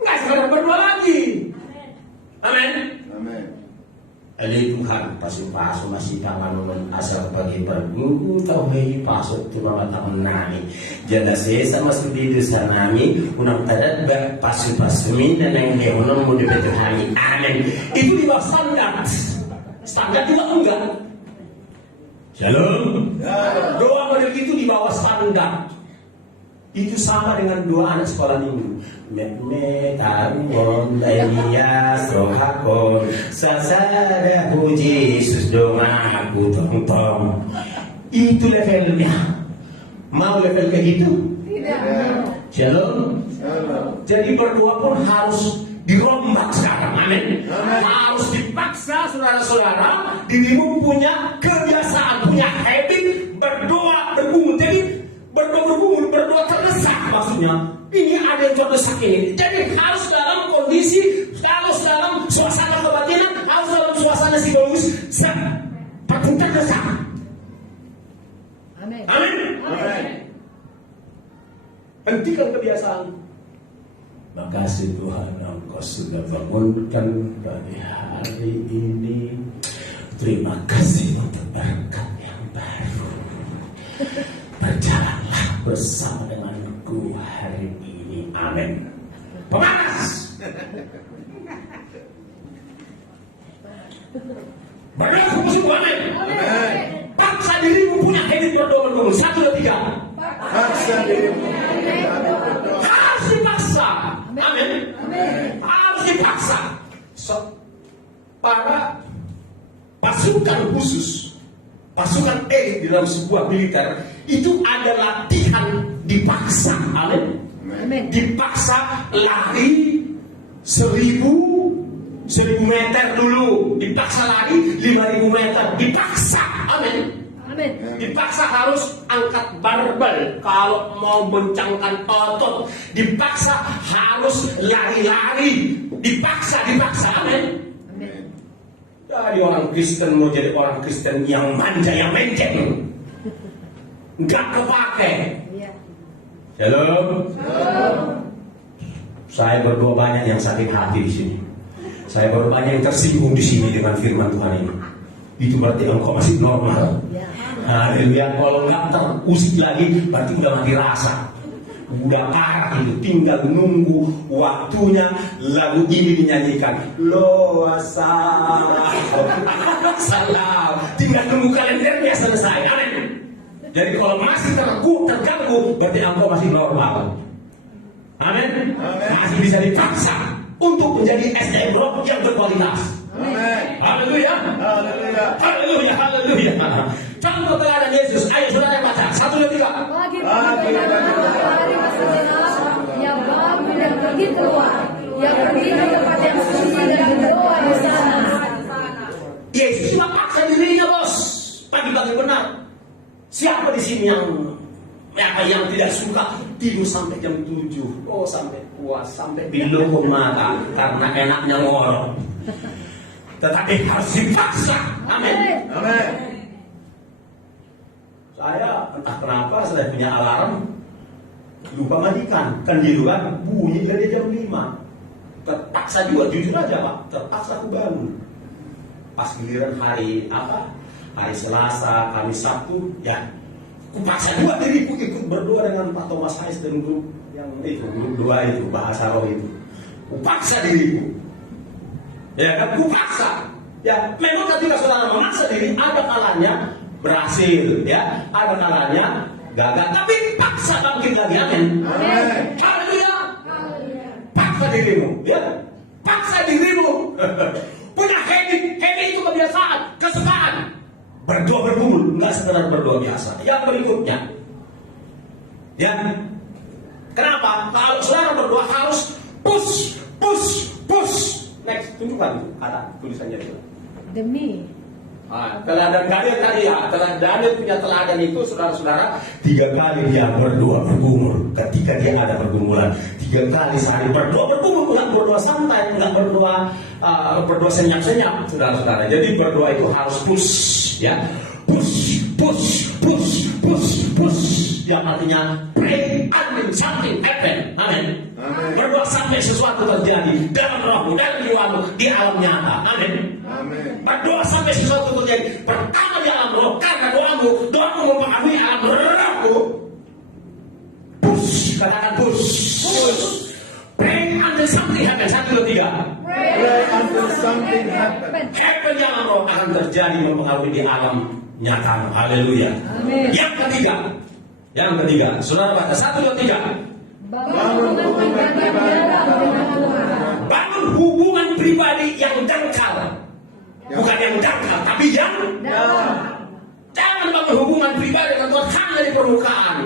Nggak sekedar berdoa lagi. Amin. Amin. Ali Tuhan pasu masih tangan asal bagi berguru tahu hei pasuk tu mama tak menani janda sesa masuk di desa nami unang tadat pasu min dan yang dia unang mau dibetuhani. Amin. Itu di bawah standar juga enggak. Shalom. Doa model itu di bawah standar. Itu sama dengan doa anak sekolah minggu. Me tarun daya sohakon sasada puji Yesus doa aku tong. Itu levelnya. Mau level kayak gitu? Tidak. Shalom. Jadi berdoa pun harus dirombak sekarang. Amin. Harus dipaksa saudara-saudara. Dirimu punya kebiasaan, punya habit berdoa bergumul. Jadi berdoa terdesak maksudnya. Ini ada yang terdesak ini. Jadi harus dalam kondisi, harus dalam suasana kebatinan, harus dalam suasana psikologis seperti terdesak. Amin. Amin. Hentikan kebiasaan. Makasih Tuhan, Engkau sudah bangunkan pada hari ini. Terima kasih untuk berkat yang baru. Berjalanlah bersama denganku hari ini. Amin. Pemanas. Berdoa khusyuk. Amin. Paksa dirimu punya habit berdoa bergumul. 1, 2, 3. Paksa dirimu berdoa. Harus dipaksa. Amin. Harus dipaksa. Para pasukan khusus, pasukan elit di dalam sebuah militer itu ada latihan dipaksa. Amin. Dipaksa lari 1000 meter dulu, dipaksa lari 5000 meter, dipaksa. Amin. Dipaksa harus angkat barbel kalau mau mencangkan otot, dipaksa harus lari-lari, dipaksa. Amin. Dari orang Kristen mau jadi orang Kristen yang manja, yang menceng, nggak kepake. Iya. Shalom. Saya berdoa banyak yang sakit hati di sini. Saya baru banyak yang tersinggung di sini dengan firman Tuhan ini. Itu berarti engkau masih normal. Ya. Haleluya. Kalau nggak terusik lagi, berarti udah mati rasa. Udah parah itu, tinggal nunggu waktunya lagu ini dinyanyikan. Salam. Tinggal nunggu kalendernya selesai. Amin. Jadi kalau masih terganggu, berarti engkau masih normal. Amin. Masih bisa dipaksa untuk menjadi SDM roh yang berkualitas. Haleluya. Haleluya. Haleluya. Contoh teladan Yesus. Ayo saudara baca. 1, 2, 3. Bagi hari masa gelap, yang bangun dan pergi keluar, yang pergi ke tempat yang sunyi dan berdoa di sana. Yesus cuma paksa dirinya, bos. Pagi-pagi benar. Siapa di sini yang tidak suka tidur sampai jam 7? Oh, sampai puas, sampai bilu mata karena enaknya ngorok. Tetapi harus dipaksa. Amin. Saya entah kenapa saya punya alarm lupa matikan. Kan gitu kan bunyi dari jam 5. Terpaksa juga, jujur aja Pak, terpaksa aku bangun. Pas giliran hari hari Selasa, Kamis, Sabtu, ya kupaksa juga diriku ikut berdoa dengan Pak Thomas Hayes dan grup yang itu, grup 2 itu, bahasa roh itu. Kupaksa diriku. Ya kan, kupaksa. Ya, memang ketika saudara memaksa diri, ada kalanya berhasil, ya, ada kalanya gagal, tapi paksa bangkit lagi. Amin. Haleluya. Paksa dirimu, ya, paksa dirimu. Punya habit itu kebiasaan, kesukaan. Berdoa bergumul, nggak sekedar berdoa biasa. Yang berikutnya, ya, kenapa? Kalau saudara berdoa harus push. Next, tunjukkan ada tulisannya itu. Demi. Teladan Daniel tadi ya, Daniel punya teladan itu saudara-saudara. 3 kali dia berdoa bergumul. Ketika dia ada pergumulan, 3 kali sehari berdoa bergumul, nggak berdoa santai, nggak berdoa senyap-senyap, saudara-saudara. Jadi berdoa itu harus push, ya, push. Yang artinya pray until something happen. Amin. Berdoa sampai sesuatu terjadi dalam rohmu, dalam jiwamu, di alam nyata. Amin. Berdoa sampai sesuatu terjadi pertama di alam roh, karena doamu mempengaruhi alam rohmu. Push, katakan push. Pray until something happen. 1, 2, 3. Pray until something happen. Happen di alam roh akan terjadi mempengaruhi di alam nyata. Haleluya. Yang ketiga, saudara baca 1, 2, 3. Bangun hubungan pribadi yang dalam dengan Tuhan. Bangun hubungan pribadi yang dangkal. Bukan yang dangkal, tapi yang Dalam. jangan bangun hubungan pribadi dengan Tuhan hanya di permukaan,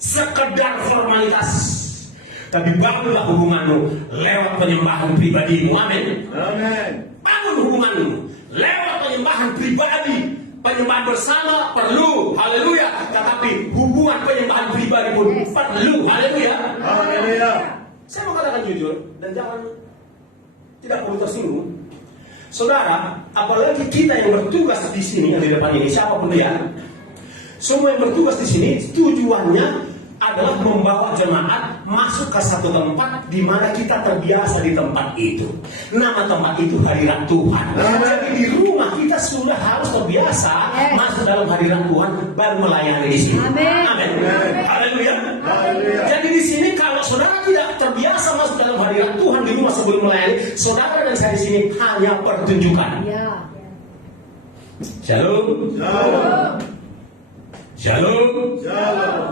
sekedar formalitas. Tapi bangunlah hubunganmu lewat penyembahan pribadimu. Amin. Bangun hubunganmu lewat penyembahan pribadi. Penyembahan bersama perlu, haleluya. Tetapi hubungan penyembahan pribadi pun perlu, haleluya. Saya mau katakan jujur dan jangan tidak perlu tersinggung. Saudara, apalagi kita yang bertugas di sini, yang di depan ini, siapapun dia, semua yang bertugas di sini tujuannya adalah membawa jemaat masuk ke satu tempat di mana kita terbiasa di tempat itu. Nama tempat itu hadirat Tuhan. Jadi di rumah kita sudah harus terbiasa masuk dalam hadirat Tuhan baru melayani di sini. Amin. Haleluya. Jadi di sini kalau saudara tidak terbiasa masuk dalam hadirat Tuhan di rumah sebelum melayani, saudara dan saya di sini hanya pertunjukan. Ya. Shalom. Shalom.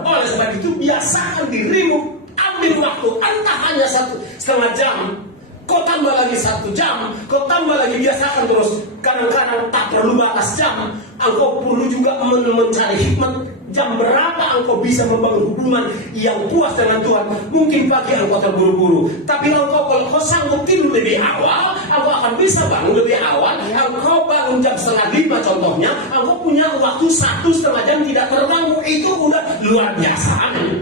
Oleh sebab itu biasakan dirimu ambil waktu, entah hanya 1,5 jam, kau tambah lagi 1 jam, kau tambah lagi, biasakan terus. Kadang-kadang tak perlu batas jam, engkau perlu juga mencari hikmat. Jam berapa engkau bisa membangun hubungan yang puas dengan Tuhan? Mungkin pagi engkau terburu-buru, tapi kalau kau sanggup tidur lebih awal, engkau akan bisa bangun lebih awal. Engkau bangun jam 4:30 contohnya, engkau punya waktu 1,5 jam tidak terganggu. Itu udah luar biasa. Amin.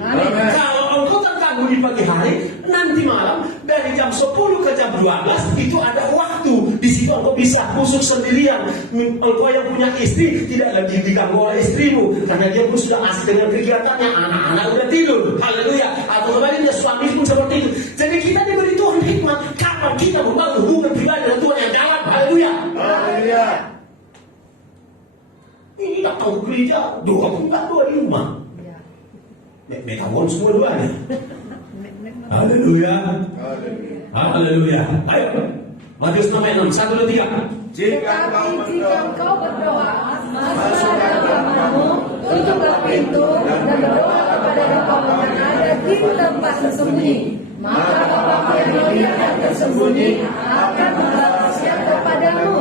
Kalau engkau terganggu di pagi hari, nanti malam dari jam 10 ke jam 12 itu ada waktu Di situ engkau bisa khusus sendirian. Engkau yang punya istri tidak lagi diganggu oleh istrimu, karena dia pun sudah asik dengan kegiatannya. Anak-anak udah tidur, haleluya. Atau kemarin suami pun seperti itu. Jadi kita diberi Tuhan hikmat kapan kita membangun hubungan pribadi dengan Tuhan yang dalam, haleluya. Haleluya. Ini datang ke gereja, doa pun tak doa di rumah. Mereka mohon semua doanya. Haleluya. Haleluya. Ayo. Matius 6 ayat 6, 1, 2, 3. Tetapi jika engkau berdoa, masuklah dalam kamar,mu, tutuplah pintu, dan berdoa kepada Bapamu yang ada di tempat tersembunyi. Maka Bapamu yang melihat yang tersembunyi akan membalasnya kepadamu.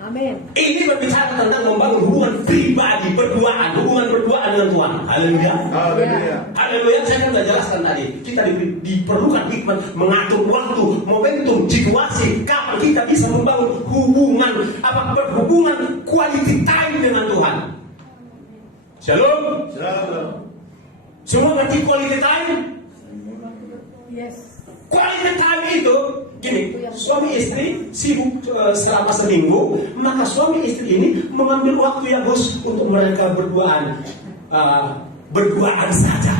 Amin. Ini berbicara tentang membangun hubungan pribadi, hubungan berduaan dengan Tuhan. Haleluya. Haleluya. Haleluya. Saya kan sudah jelaskan tadi. Kita diperlukan hikmat mengatur waktu, momentum, situasi, kapan kita bisa membangun hubungan, berhubungan quality time dengan Tuhan. Shalom. Shalom. Semua ngerti quality time? Yes. Quality time itu gini, suami istri sibuk selama seminggu, maka suami istri ini mengambil waktu yang khusus untuk mereka berduaan saja.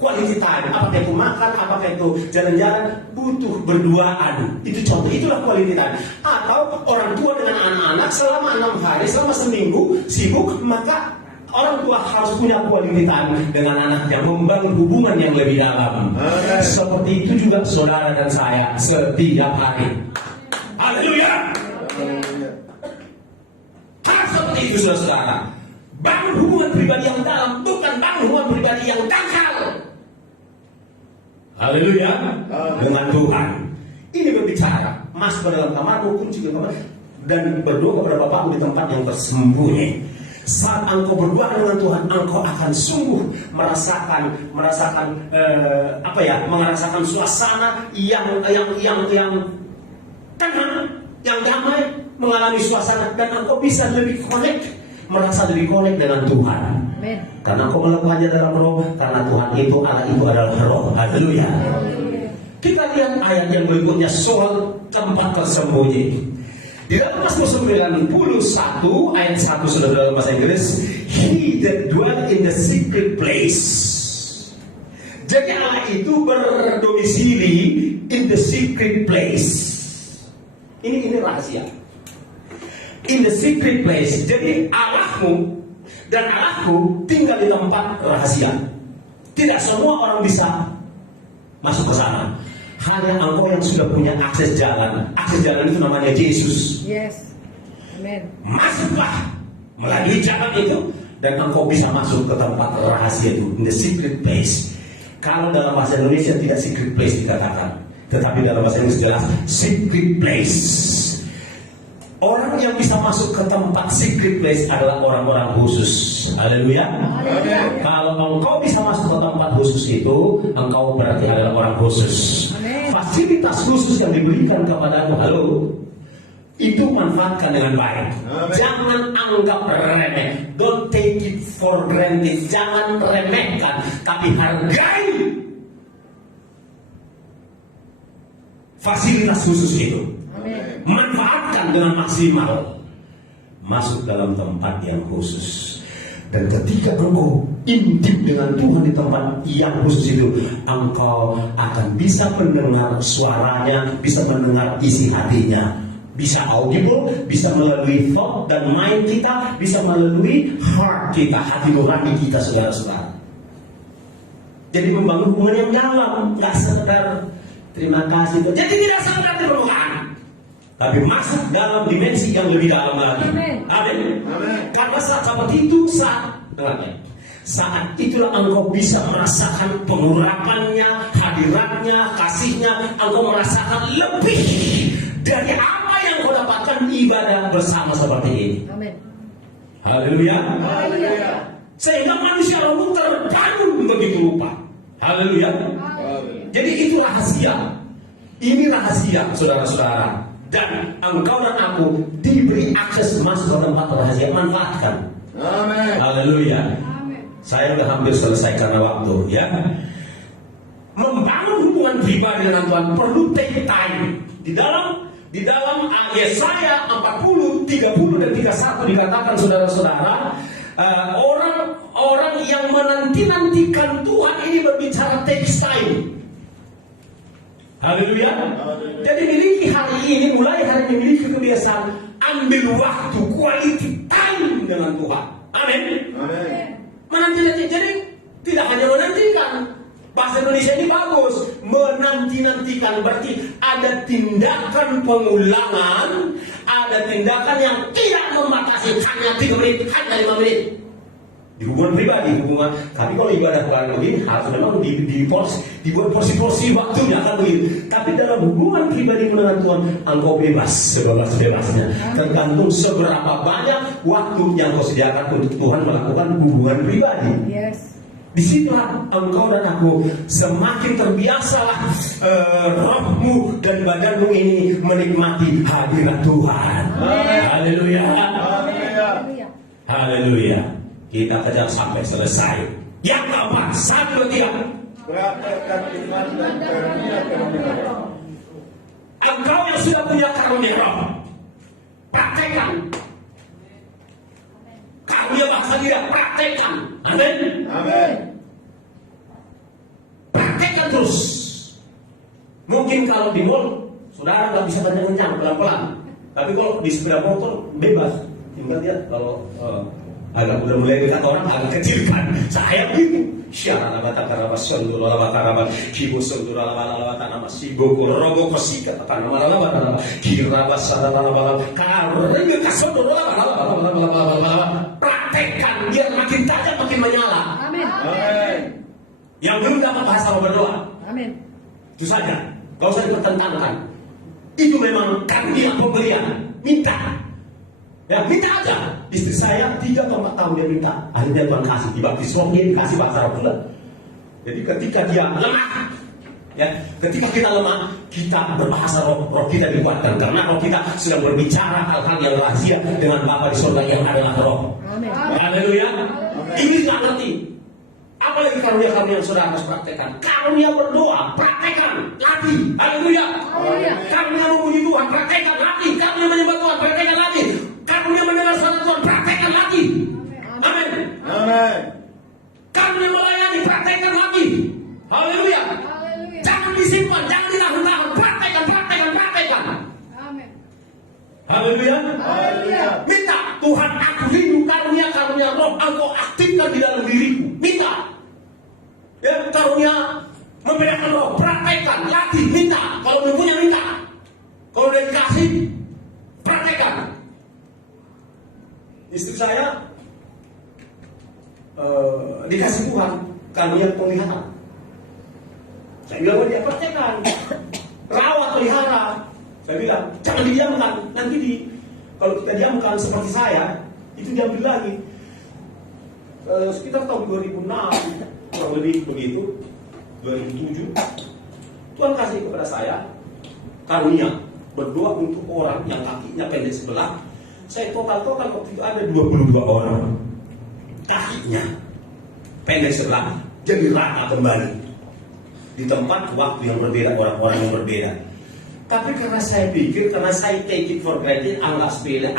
Quality time, apakah itu makan, apakah itu jalan-jalan, butuh berduaan. Itu contoh, itulah quality time. Atau orang tua dengan anak-anak selama 6 hari, selama seminggu sibuk, maka orang tua harus punya quality time dengan anaknya, membangun hubungan yang lebih dalam. Seperti itu juga saudara dan saya setiap hari. Haleluya. Harus seperti itu saudara. Bangun hubungan pribadi yang dalam, bukan bangun hubungan pribadi yang dangkal. Haleluya. Dengan Tuhan. Ini berbicara, masuk ke dalam kamarmu, kunci ke kamar, dan berdoa kepada Bapamu di tempat yang tersembunyi. Saat engkau berdoa dengan Tuhan, engkau akan sungguh merasakan suasana yang tenang, yang damai, mengalami suasana, dan engkau bisa merasa lebih connect dengan Tuhan. Amen. Karena engkau melakukannya dalam roh, karena Tuhan itu, Allah itu adalah roh. Haleluya. Kita lihat ayat yang berikutnya soal tempat tersembunyi. Di dalam Mazmur 91 ayat 1 sudah dalam bahasa Inggris, He that dwell in the secret place. Jadi Allah itu berdomisili in the secret place. Ini rahasia. In the secret place. Jadi Allahmu dan Allahku tinggal di tempat rahasia. Tidak semua orang bisa masuk ke sana. Hanya engkau yang sudah punya akses jalan. Akses jalan itu namanya Yesus. Yes. Amen. Masuklah melalui jalan itu, dan engkau bisa masuk ke tempat rahasia itu, in the secret place. Kalau dalam bahasa Indonesia tidak secret place dikatakan, tetapi dalam bahasa Inggris jelas secret place. Orang yang bisa masuk ke tempat secret place adalah orang-orang khusus. Haleluya. Kalau engkau bisa masuk ke tempat khusus itu, engkau berarti adalah orang khusus. Amen. Fasilitas khusus yang diberikan kepadamu, itu manfaatkan dengan baik. Amen. Jangan anggap remeh. Don't take it for granted. Jangan remehkan, tapi hargai fasilitas khusus itu. Amen. Manfaatkan dengan maksimal. Masuk dalam tempat yang khusus. Dan ketika engkau intim dengan Tuhan di tempat yang khusus itu, engkau akan bisa mendengar suaranya, bisa mendengar isi hatinya. Bisa audible, bisa melalui thought dan mind kita, bisa melalui heart kita, hati nurani kita, saudara-saudara. Jadi membangun hubungan yang dalam, nggak sekedar terima kasih. Jadi tidak sekedar di permukaan, tapi masuk dalam dimensi yang lebih dalam lagi. Amin. Karena saat seperti itu, saat itulah engkau bisa merasakan pengurapannya, hadiratnya, kasihnya. Engkau merasakan lebih dari apa yang kau dapatkan ibadah bersama seperti ini. Amin. Haleluya. Haleluya. Sehingga manusia rohmu terbangun begitu rupa. Haleluya. Jadi itu rahasia. Ini rahasia, saudara-saudara. Dan engkau dan aku diberi akses masuk ke tempat rahasia. Manfaatkan. Amin. Haleluya. Amin. Saya sudah hampir selesai karena waktu, ya. Membangun hubungan pribadi dengan Tuhan perlu take time. Di dalam Di dalam Yesaya 40, 30 dan 31 dikatakan saudara-saudara, orang yang menanti-nantikan Tuhan ini berbicara takes time. Haleluya. Jadi miliki hari ini, mulai hari ini miliki kebiasaan ambil waktu, quality time dengan Tuhan. Amin. Menanti-nanti, jadi tidak hanya menantikan. Bahasa Indonesia ini bagus. Menanti-nantikan berarti ada tindakan pengulangan, ada tindakan yang tidak membatasi hanya 3 menit, hanya 5 menit. Di hubungan pribadi, hubungan kami kalau ibadah Tuhan begini harus memang dibuat porsi-porsi waktunya kan begitu. Tapi dalam hubungan pribadi dengan Tuhan, engkau bebas sebebas-bebasnya. Tergantung seberapa banyak waktu yang kau sediakan untuk Tuhan melakukan hubungan pribadi. Yes. Disitulah engkau dan aku semakin terbiasalah rohmu dan badanmu ini menikmati hadirat Tuhan. Haleluya. Haleluya. Kita kejar sampai selesai. Yang keempat, 1, 2, 3. Praktekkan iman dan karunia roh. Engkau yang sudah punya karunia roh, praktekkan. Karunia bahasa dia, praktekkan. Amin. Amin. Praktekkan terus. Mungkin kalau di mall, saudara nggak bisa kencang-kencang, pelan-pelan. Tapi kalau di sepeda motor, bebas. Tinggal dia kalau agak udah mulai dekat orang agak kecilkan. Saya begitu. Syara nabata karabas sundul lawat karabas kibu sundul lawat nama sibuk robo kosika apa nama lawat kirabas sana lawat karena kasundul lawat. Praktekkan biar makin tajam makin menyala. Amin. Amin. Yang belum dapat bahasa mau berdoa. Amin. Itu saja. Gak usah dipertentangkan. Itu memang karunia pemberian. Minta. Ya, minta aja. Istri saya 3 atau 4 tahun dia minta. Akhirnya Tuhan kasih. Dibaptis roh, dia dikasih bahasa roh pula. Jadi ketika dia lemah, ya, ketika kita lemah, kita berbahasa roh, roh kita dikuatkan. Karena roh kita sedang berbicara hal-hal yang rahasia dengan Bapa di surga yang adalah roh. Amin. Haleluya. Ini nggak ngerti. Apalagi karunia-karunia yang sudah harus praktekkan. Karunia berdoa, praktekkan, latih. Haleluya. Haleluya. Karunia memuji Tuhan, praktekkan, latih. Karunia menyembah Tuhan, praktekkan, latih. Karunia mendengar suara Tuhan, praktekkan, latih. Amin. Amin. Karunia melayani, praktekkan, latih. Haleluya. Haleluya. Jangan disimpan, jangan ditahan-tahan, praktekkan, praktekkan, praktekkan. Amin. Haleluya. Haleluya. Minta Tuhan, aku rindu karunia-karunia roh, engkau aktifkan di dalam diriku. Minta. Ya, karunia membedakan roh, praktekkan, latih, minta. Kalau belum punya minta. Kalau udah dikasih, praktekkan. Istri saya dikasih Tuhan karunia penglihatan. Saya bilang dia praktekkan, rawat, pelihara. Saya bilang jangan didiamkan. Nanti kalau kita diamkan seperti saya, itu diambil lagi. Sekitar tahun 2006 kurang lebih begitu, 2007 Tuhan kasih kepada saya karunia berdoa untuk orang yang kakinya pendek sebelah. Saya total waktu itu ada 22 orang kakinya pendek sebelah jadi rata kembali di tempat waktu yang berbeda, orang-orang yang berbeda. Tapi karena saya pikir, karena saya take it for granted, anggap sepele,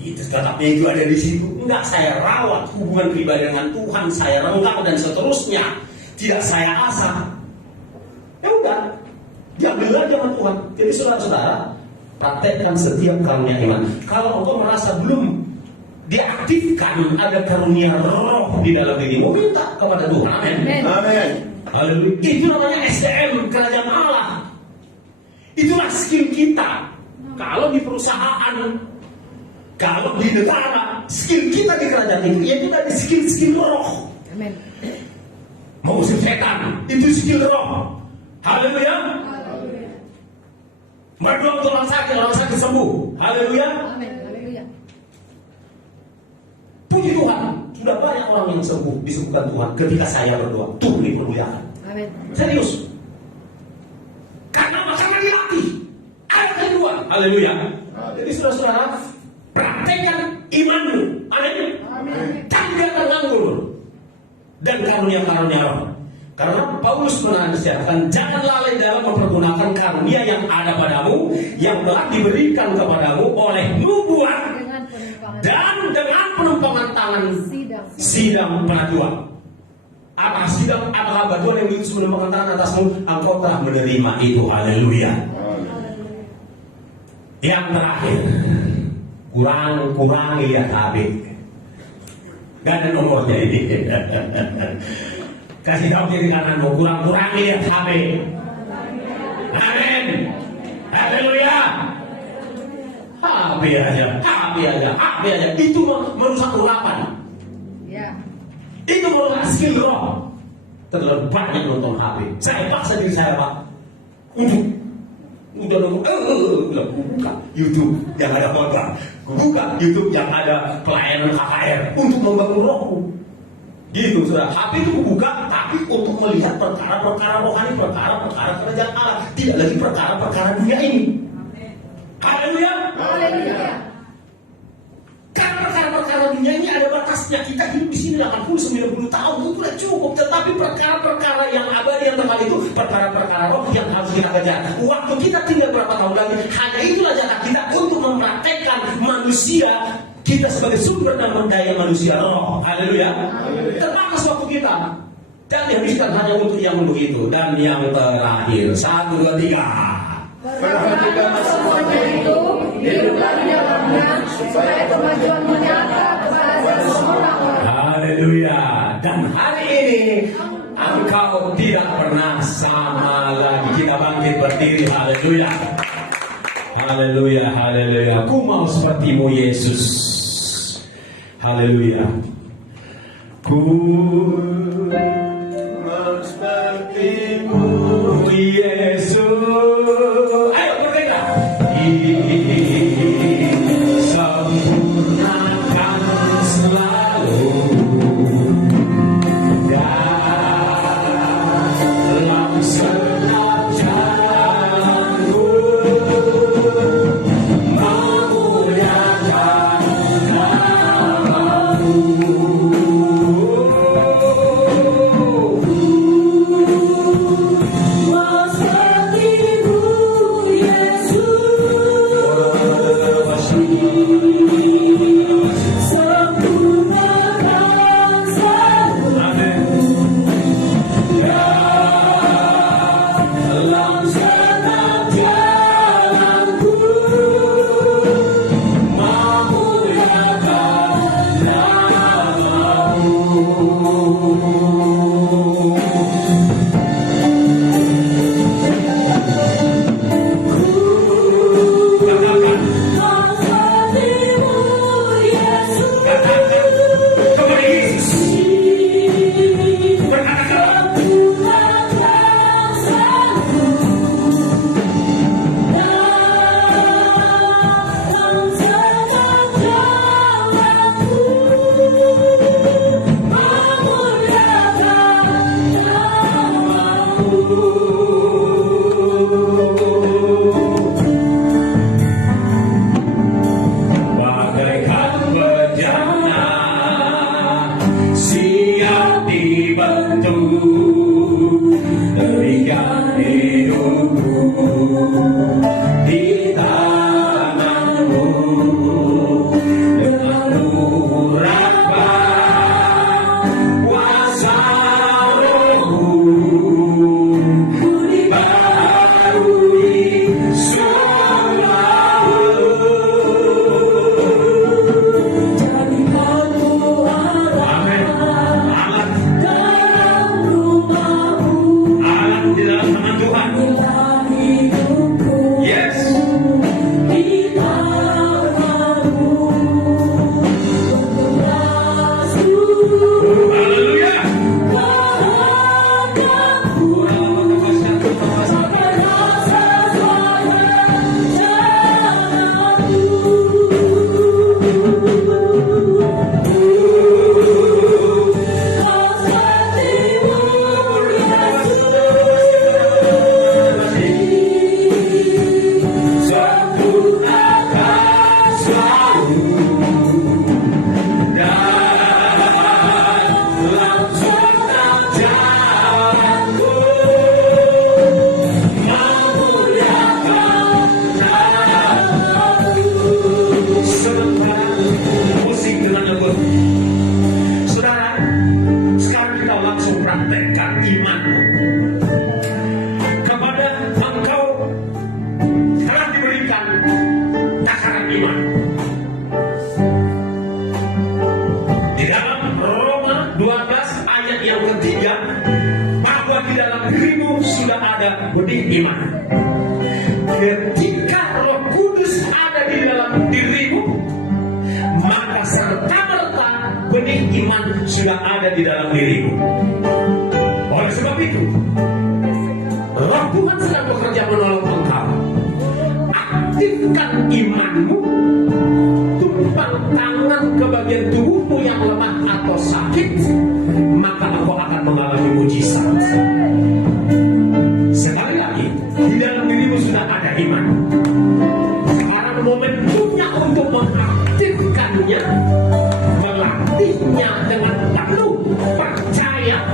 itu tetapnya itu ada di situ. Enggak, saya rawat hubungan pribadi dengan Tuhan, saya renggang dan seterusnya. Tidak saya asah. Ya udah, diambil aja sama Tuhan. Jadi saudara-saudara, praktekkan setiap karunia iman. Kalau engkau merasa belum diaktifkan ada karunia roh di dalam dirimu, minta kepada Tuhan. Amin. Amin. Haleluya. Itu namanya SDM, kerajaan Allah. Itulah skill kita. Kalau di perusahaan, kalau di negara, skill kita di kerajaan itu, yaitu tadi skill roh. Amin. Mengusir setan, itu skill roh. Haleluya. Haleluya. Berdoa untuk orang sakit sembuh. Haleluya. Amin. Haleluya. Puji Tuhan, sudah banyak orang yang sembuh, disembuhkan Tuhan ketika saya berdoa. Tuhan dipermuliakan. Amin. Serius. Karena dilatih. Ayat kedua. Haleluya. Jadi saudara-saudara, praktekkan imanmu. Amin. Amin. Jangan biarkan nganggur. Dan karunia-karunia roh. Karena Paulus menasihatkan, jangan lalai dalam mempergunakan karunia yang ada padamu, yang telah diberikan kepadamu oleh nubuat dengan penimpangan dan dengan penumpangan tangan sidang penatua. Apa sidang, apakah batuan yang diutus menumpangan tangan atasmu? Engkau telah menerima itu. Haleluya. Yang terakhir, kurang lihat HB. Gak ada nomornya ini. Kasih tahu kiri kananmu, kurang lihat HB. Amin. Haleluya. HP aja. Itu merusak urapan. ya Itu merusak skill roh. Terlalu banyak nonton HP. Saya paksa diri saya, Pak, untuk udah buka YouTube yang ada khotbah, buka YouTube yang ada pelayanan KKR untuk membangun rohku. Gitu, sudah. HP itu buka, tapi untuk melihat perkara-perkara rohani, perkara-perkara kerajaan Allah, tidak lagi perkara-perkara dunia ini. Haleluya. haleluya Karena perkara-perkara dunia ini ada batasnya. Kita hidup di sini 80-90 tahun itu sudah cukup. Tetapi perkara-perkara yang abadi yang kekal itu perkara-perkara roh yang harus kita kejar. Waktu kita tinggal berapa tahun lagi, hanya itulah jatah kita untuk mempraktekkan manusia kita sebagai sumber dan mendaya manusia roh. Haleluya. Terbatas waktu kita. Dan dihabiskan hanya untuk yang begitu. Dan yang terakhir, 1, 2, 3. Perhatikan semuanya itu hiduplah di dalamnya supaya kemajuan menyata kepada semua orang. Haleluya. Dan hari ini engkau tidak pernah sama lagi. Kita bangkit berdiri. Haleluya. Haleluya. Ku mau sepertimu Yesus. Haleluya. Ku mau sepertimu Yesus. Ayo berkata. Sempurnakan selalu dalam setiap jalanku, memuliakan namamu. Mas pada benih iman. Ketika Roh Kudus ada di dalam dirimu, maka serta-merta benih iman sudah ada di dalam dirimu. Oleh sebab itu, Roh Tuhan sedang bekerja menolong engkau. Aktifkan imanmu, tumpang tangan ke bagian tubuhmu yang lemah atau sakit, maka engkau akan mengalami mujizat. Sekali lagi, di dalam dirimu sudah ada iman. Sekarang momentumnya untuk mengaktifkannya, melatihnya dengan penuh percaya,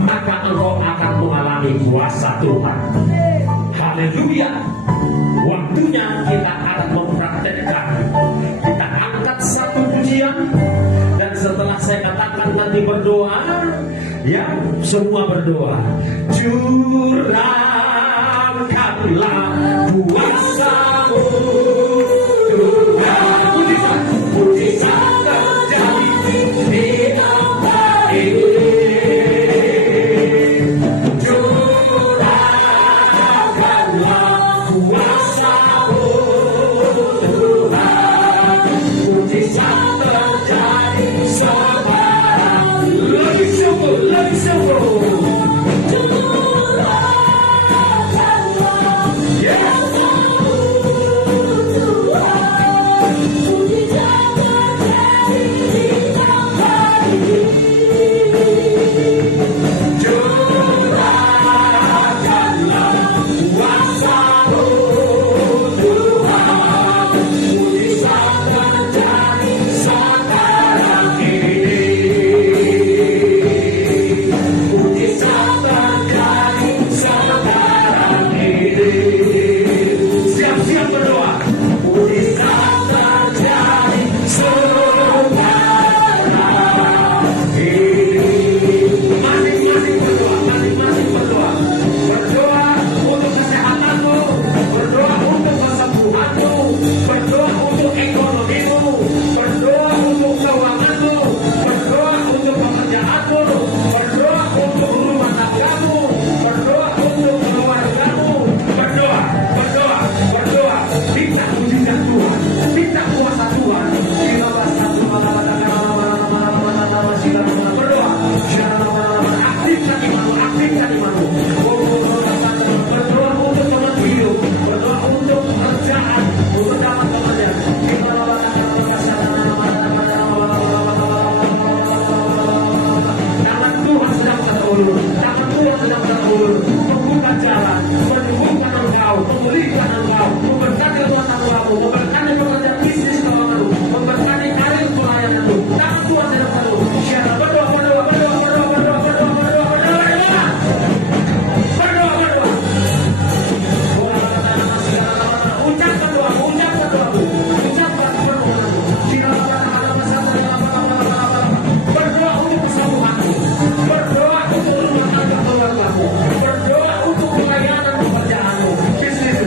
maka engkau akan mengalami kuasa Tuhan. Haleluya. Waktunya kita akan mempraktekkan. Kita angkat satu pujian, dan setelah saya katakan nanti berdoa, ya semua berdoa. Curahkanlah kuasa-Mu, Tuhan. Mujizat terjadi di antara ini.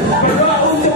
Berdoa untuk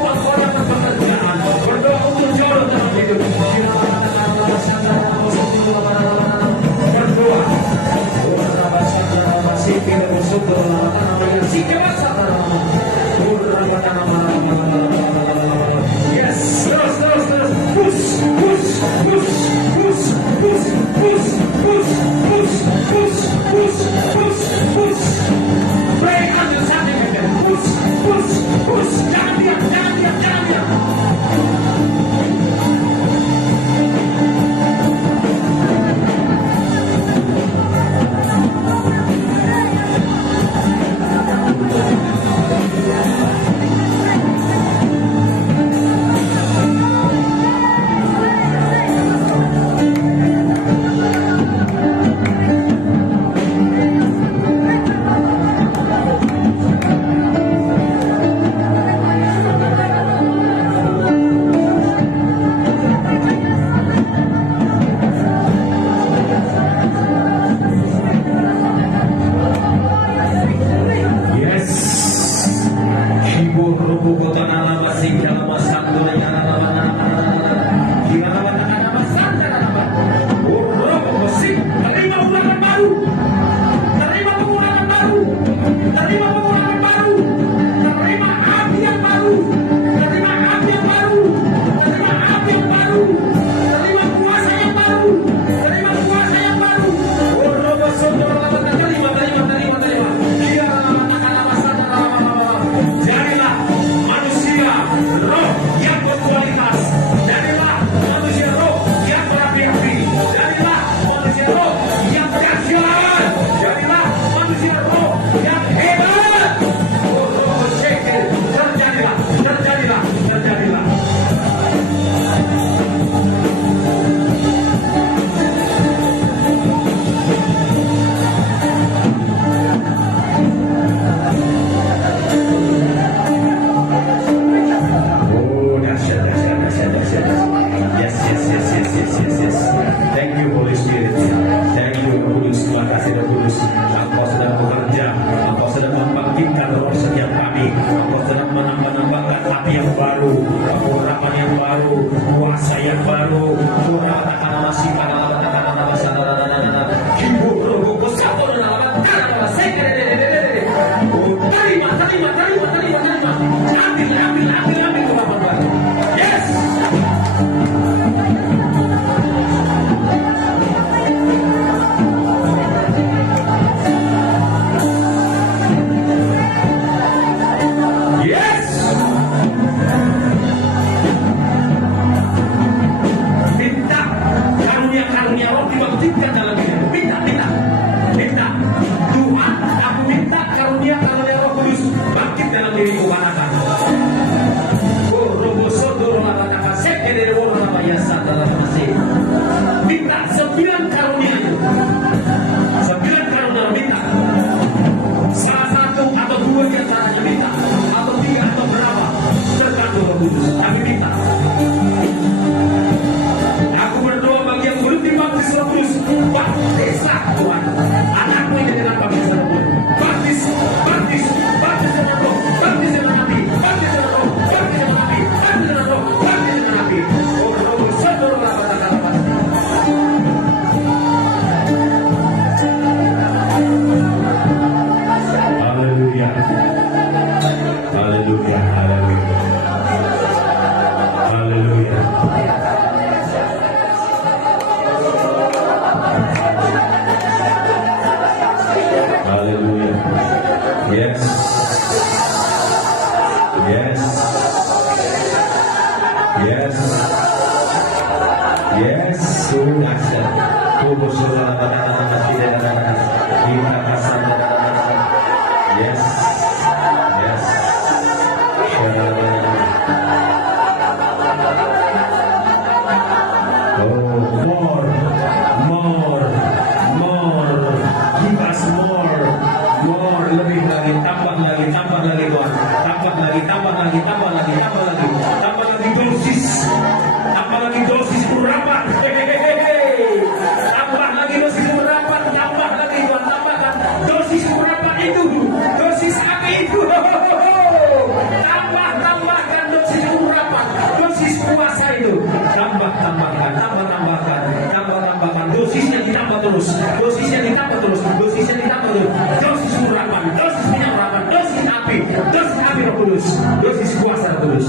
hanya minta, atau 3 atau berapa, tergantung Roh Kudus. Kami minta. Aku berdoa bagi yang belum dibaptis Roh Kudus, baptislah Tuhan anakmu ini dengan baptis Roh Kudus. Baptis dengan Roh, baptis dengan api, baptis dengan Roh, baptis dengan api, baptis dengan Roh, baptis dengan api. Oh Roh, seluruh lapan. Haleluya, haleluya, haleluya, haleluya. Haleluya. Yes. Yes. Yes. Yes. Sudah. Tubuh sudah. Kita kasar. Yes. Yes. Oh, more. Give us more. Lebih lagi, tambah lagi Tuhan. Tambah lagi dosis. Tambah lagi dosis urapan. Tambah lagi dosis urapan. Tambah lagi Tuhan. Tambahkan dosis urapan itu. Dosis api itu. Tambahkan dosis urapan. Dosis kuasa itu. Tambahkan. Dosisnya ditambah terus. Dosis urapan, dosis penyerapan, dosis api Roh Kudus, dosis kuasa Roh Kudus.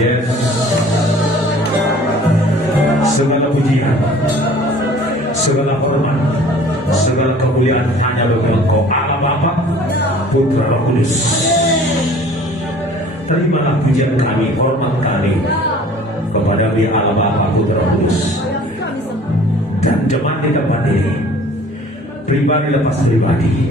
Yes. Segala pujian, segala hormat, segala kemuliaan hanya bagi Engkau Allah Bapa, Putra Roh Kudus. Terimalah pujian kami, hormat kami kepada Dia Allah Bapa, Putra Roh Kudus. Dan jemaat di tempat ini, pribadi lepas pribadi,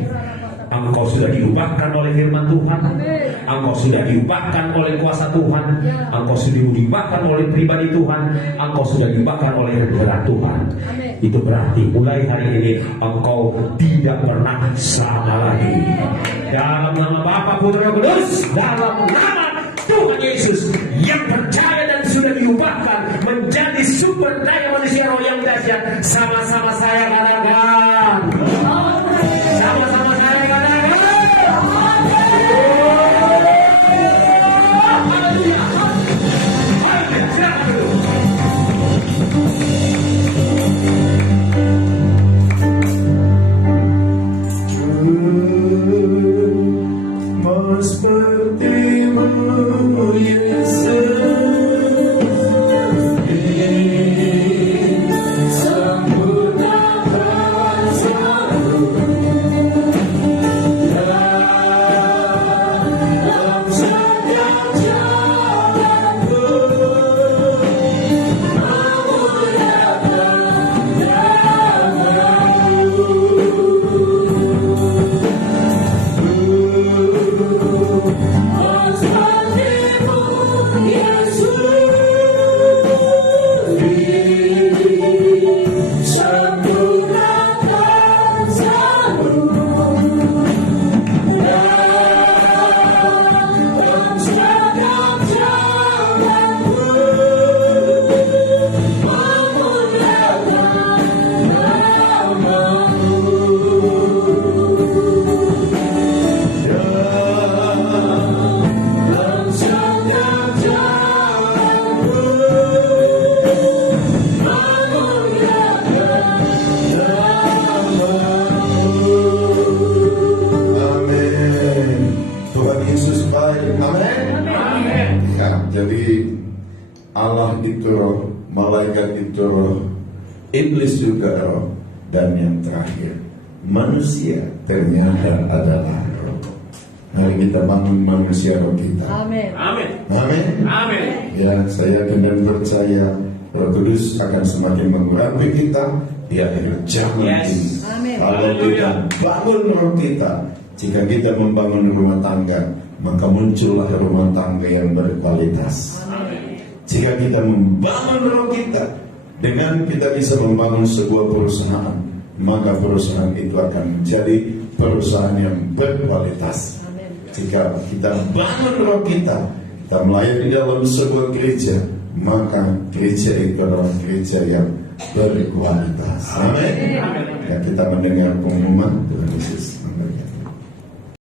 engkau sudah diubahkan oleh firman Tuhan, engkau sudah diubahkan oleh kuasa Tuhan, engkau sudah diubahkan oleh pribadi Tuhan, engkau sudah diubahkan oleh kebenaran Tuhan. Itu berarti mulai hari ini engkau tidak pernah sama lagi. Dalam nama Bapa, Putra, Roh Kudus, dalam nama Tuhan Yesus yang percaya dan sudah diubahkan menjadi sumber daya manusia roh yang dahsyat. Sama-sama saya katakan. Sama-sama saya katakan. Haleluya. Haleluya. Silakan dulu. Seperti-Mu Yesus. Allah itu roh, malaikat itu roh, iblis juga roh, dan yang terakhir manusia ternyata adalah roh. Mari kita bangun manusia roh kita. Amin. Amin. Amin. Amin. Ya, saya dengan percaya Roh Kudus akan semakin mengurapi kita di akhir zaman Yes. ini. Amin. Kalau kita bangun roh kita, jika kita membangun rumah tangga, maka muncullah rumah tangga yang berkualitas. Amin. Jika kita membangun roh kita, Dengan kita bisa membangun sebuah perusahaan, maka perusahaan itu akan menjadi perusahaan yang berkualitas. Jika kita bangun roh kita melayani dalam sebuah gereja, maka gereja itu adalah gereja yang berkualitas. Amin. Ya, kita mendengar pengumuman Tuhan Yesus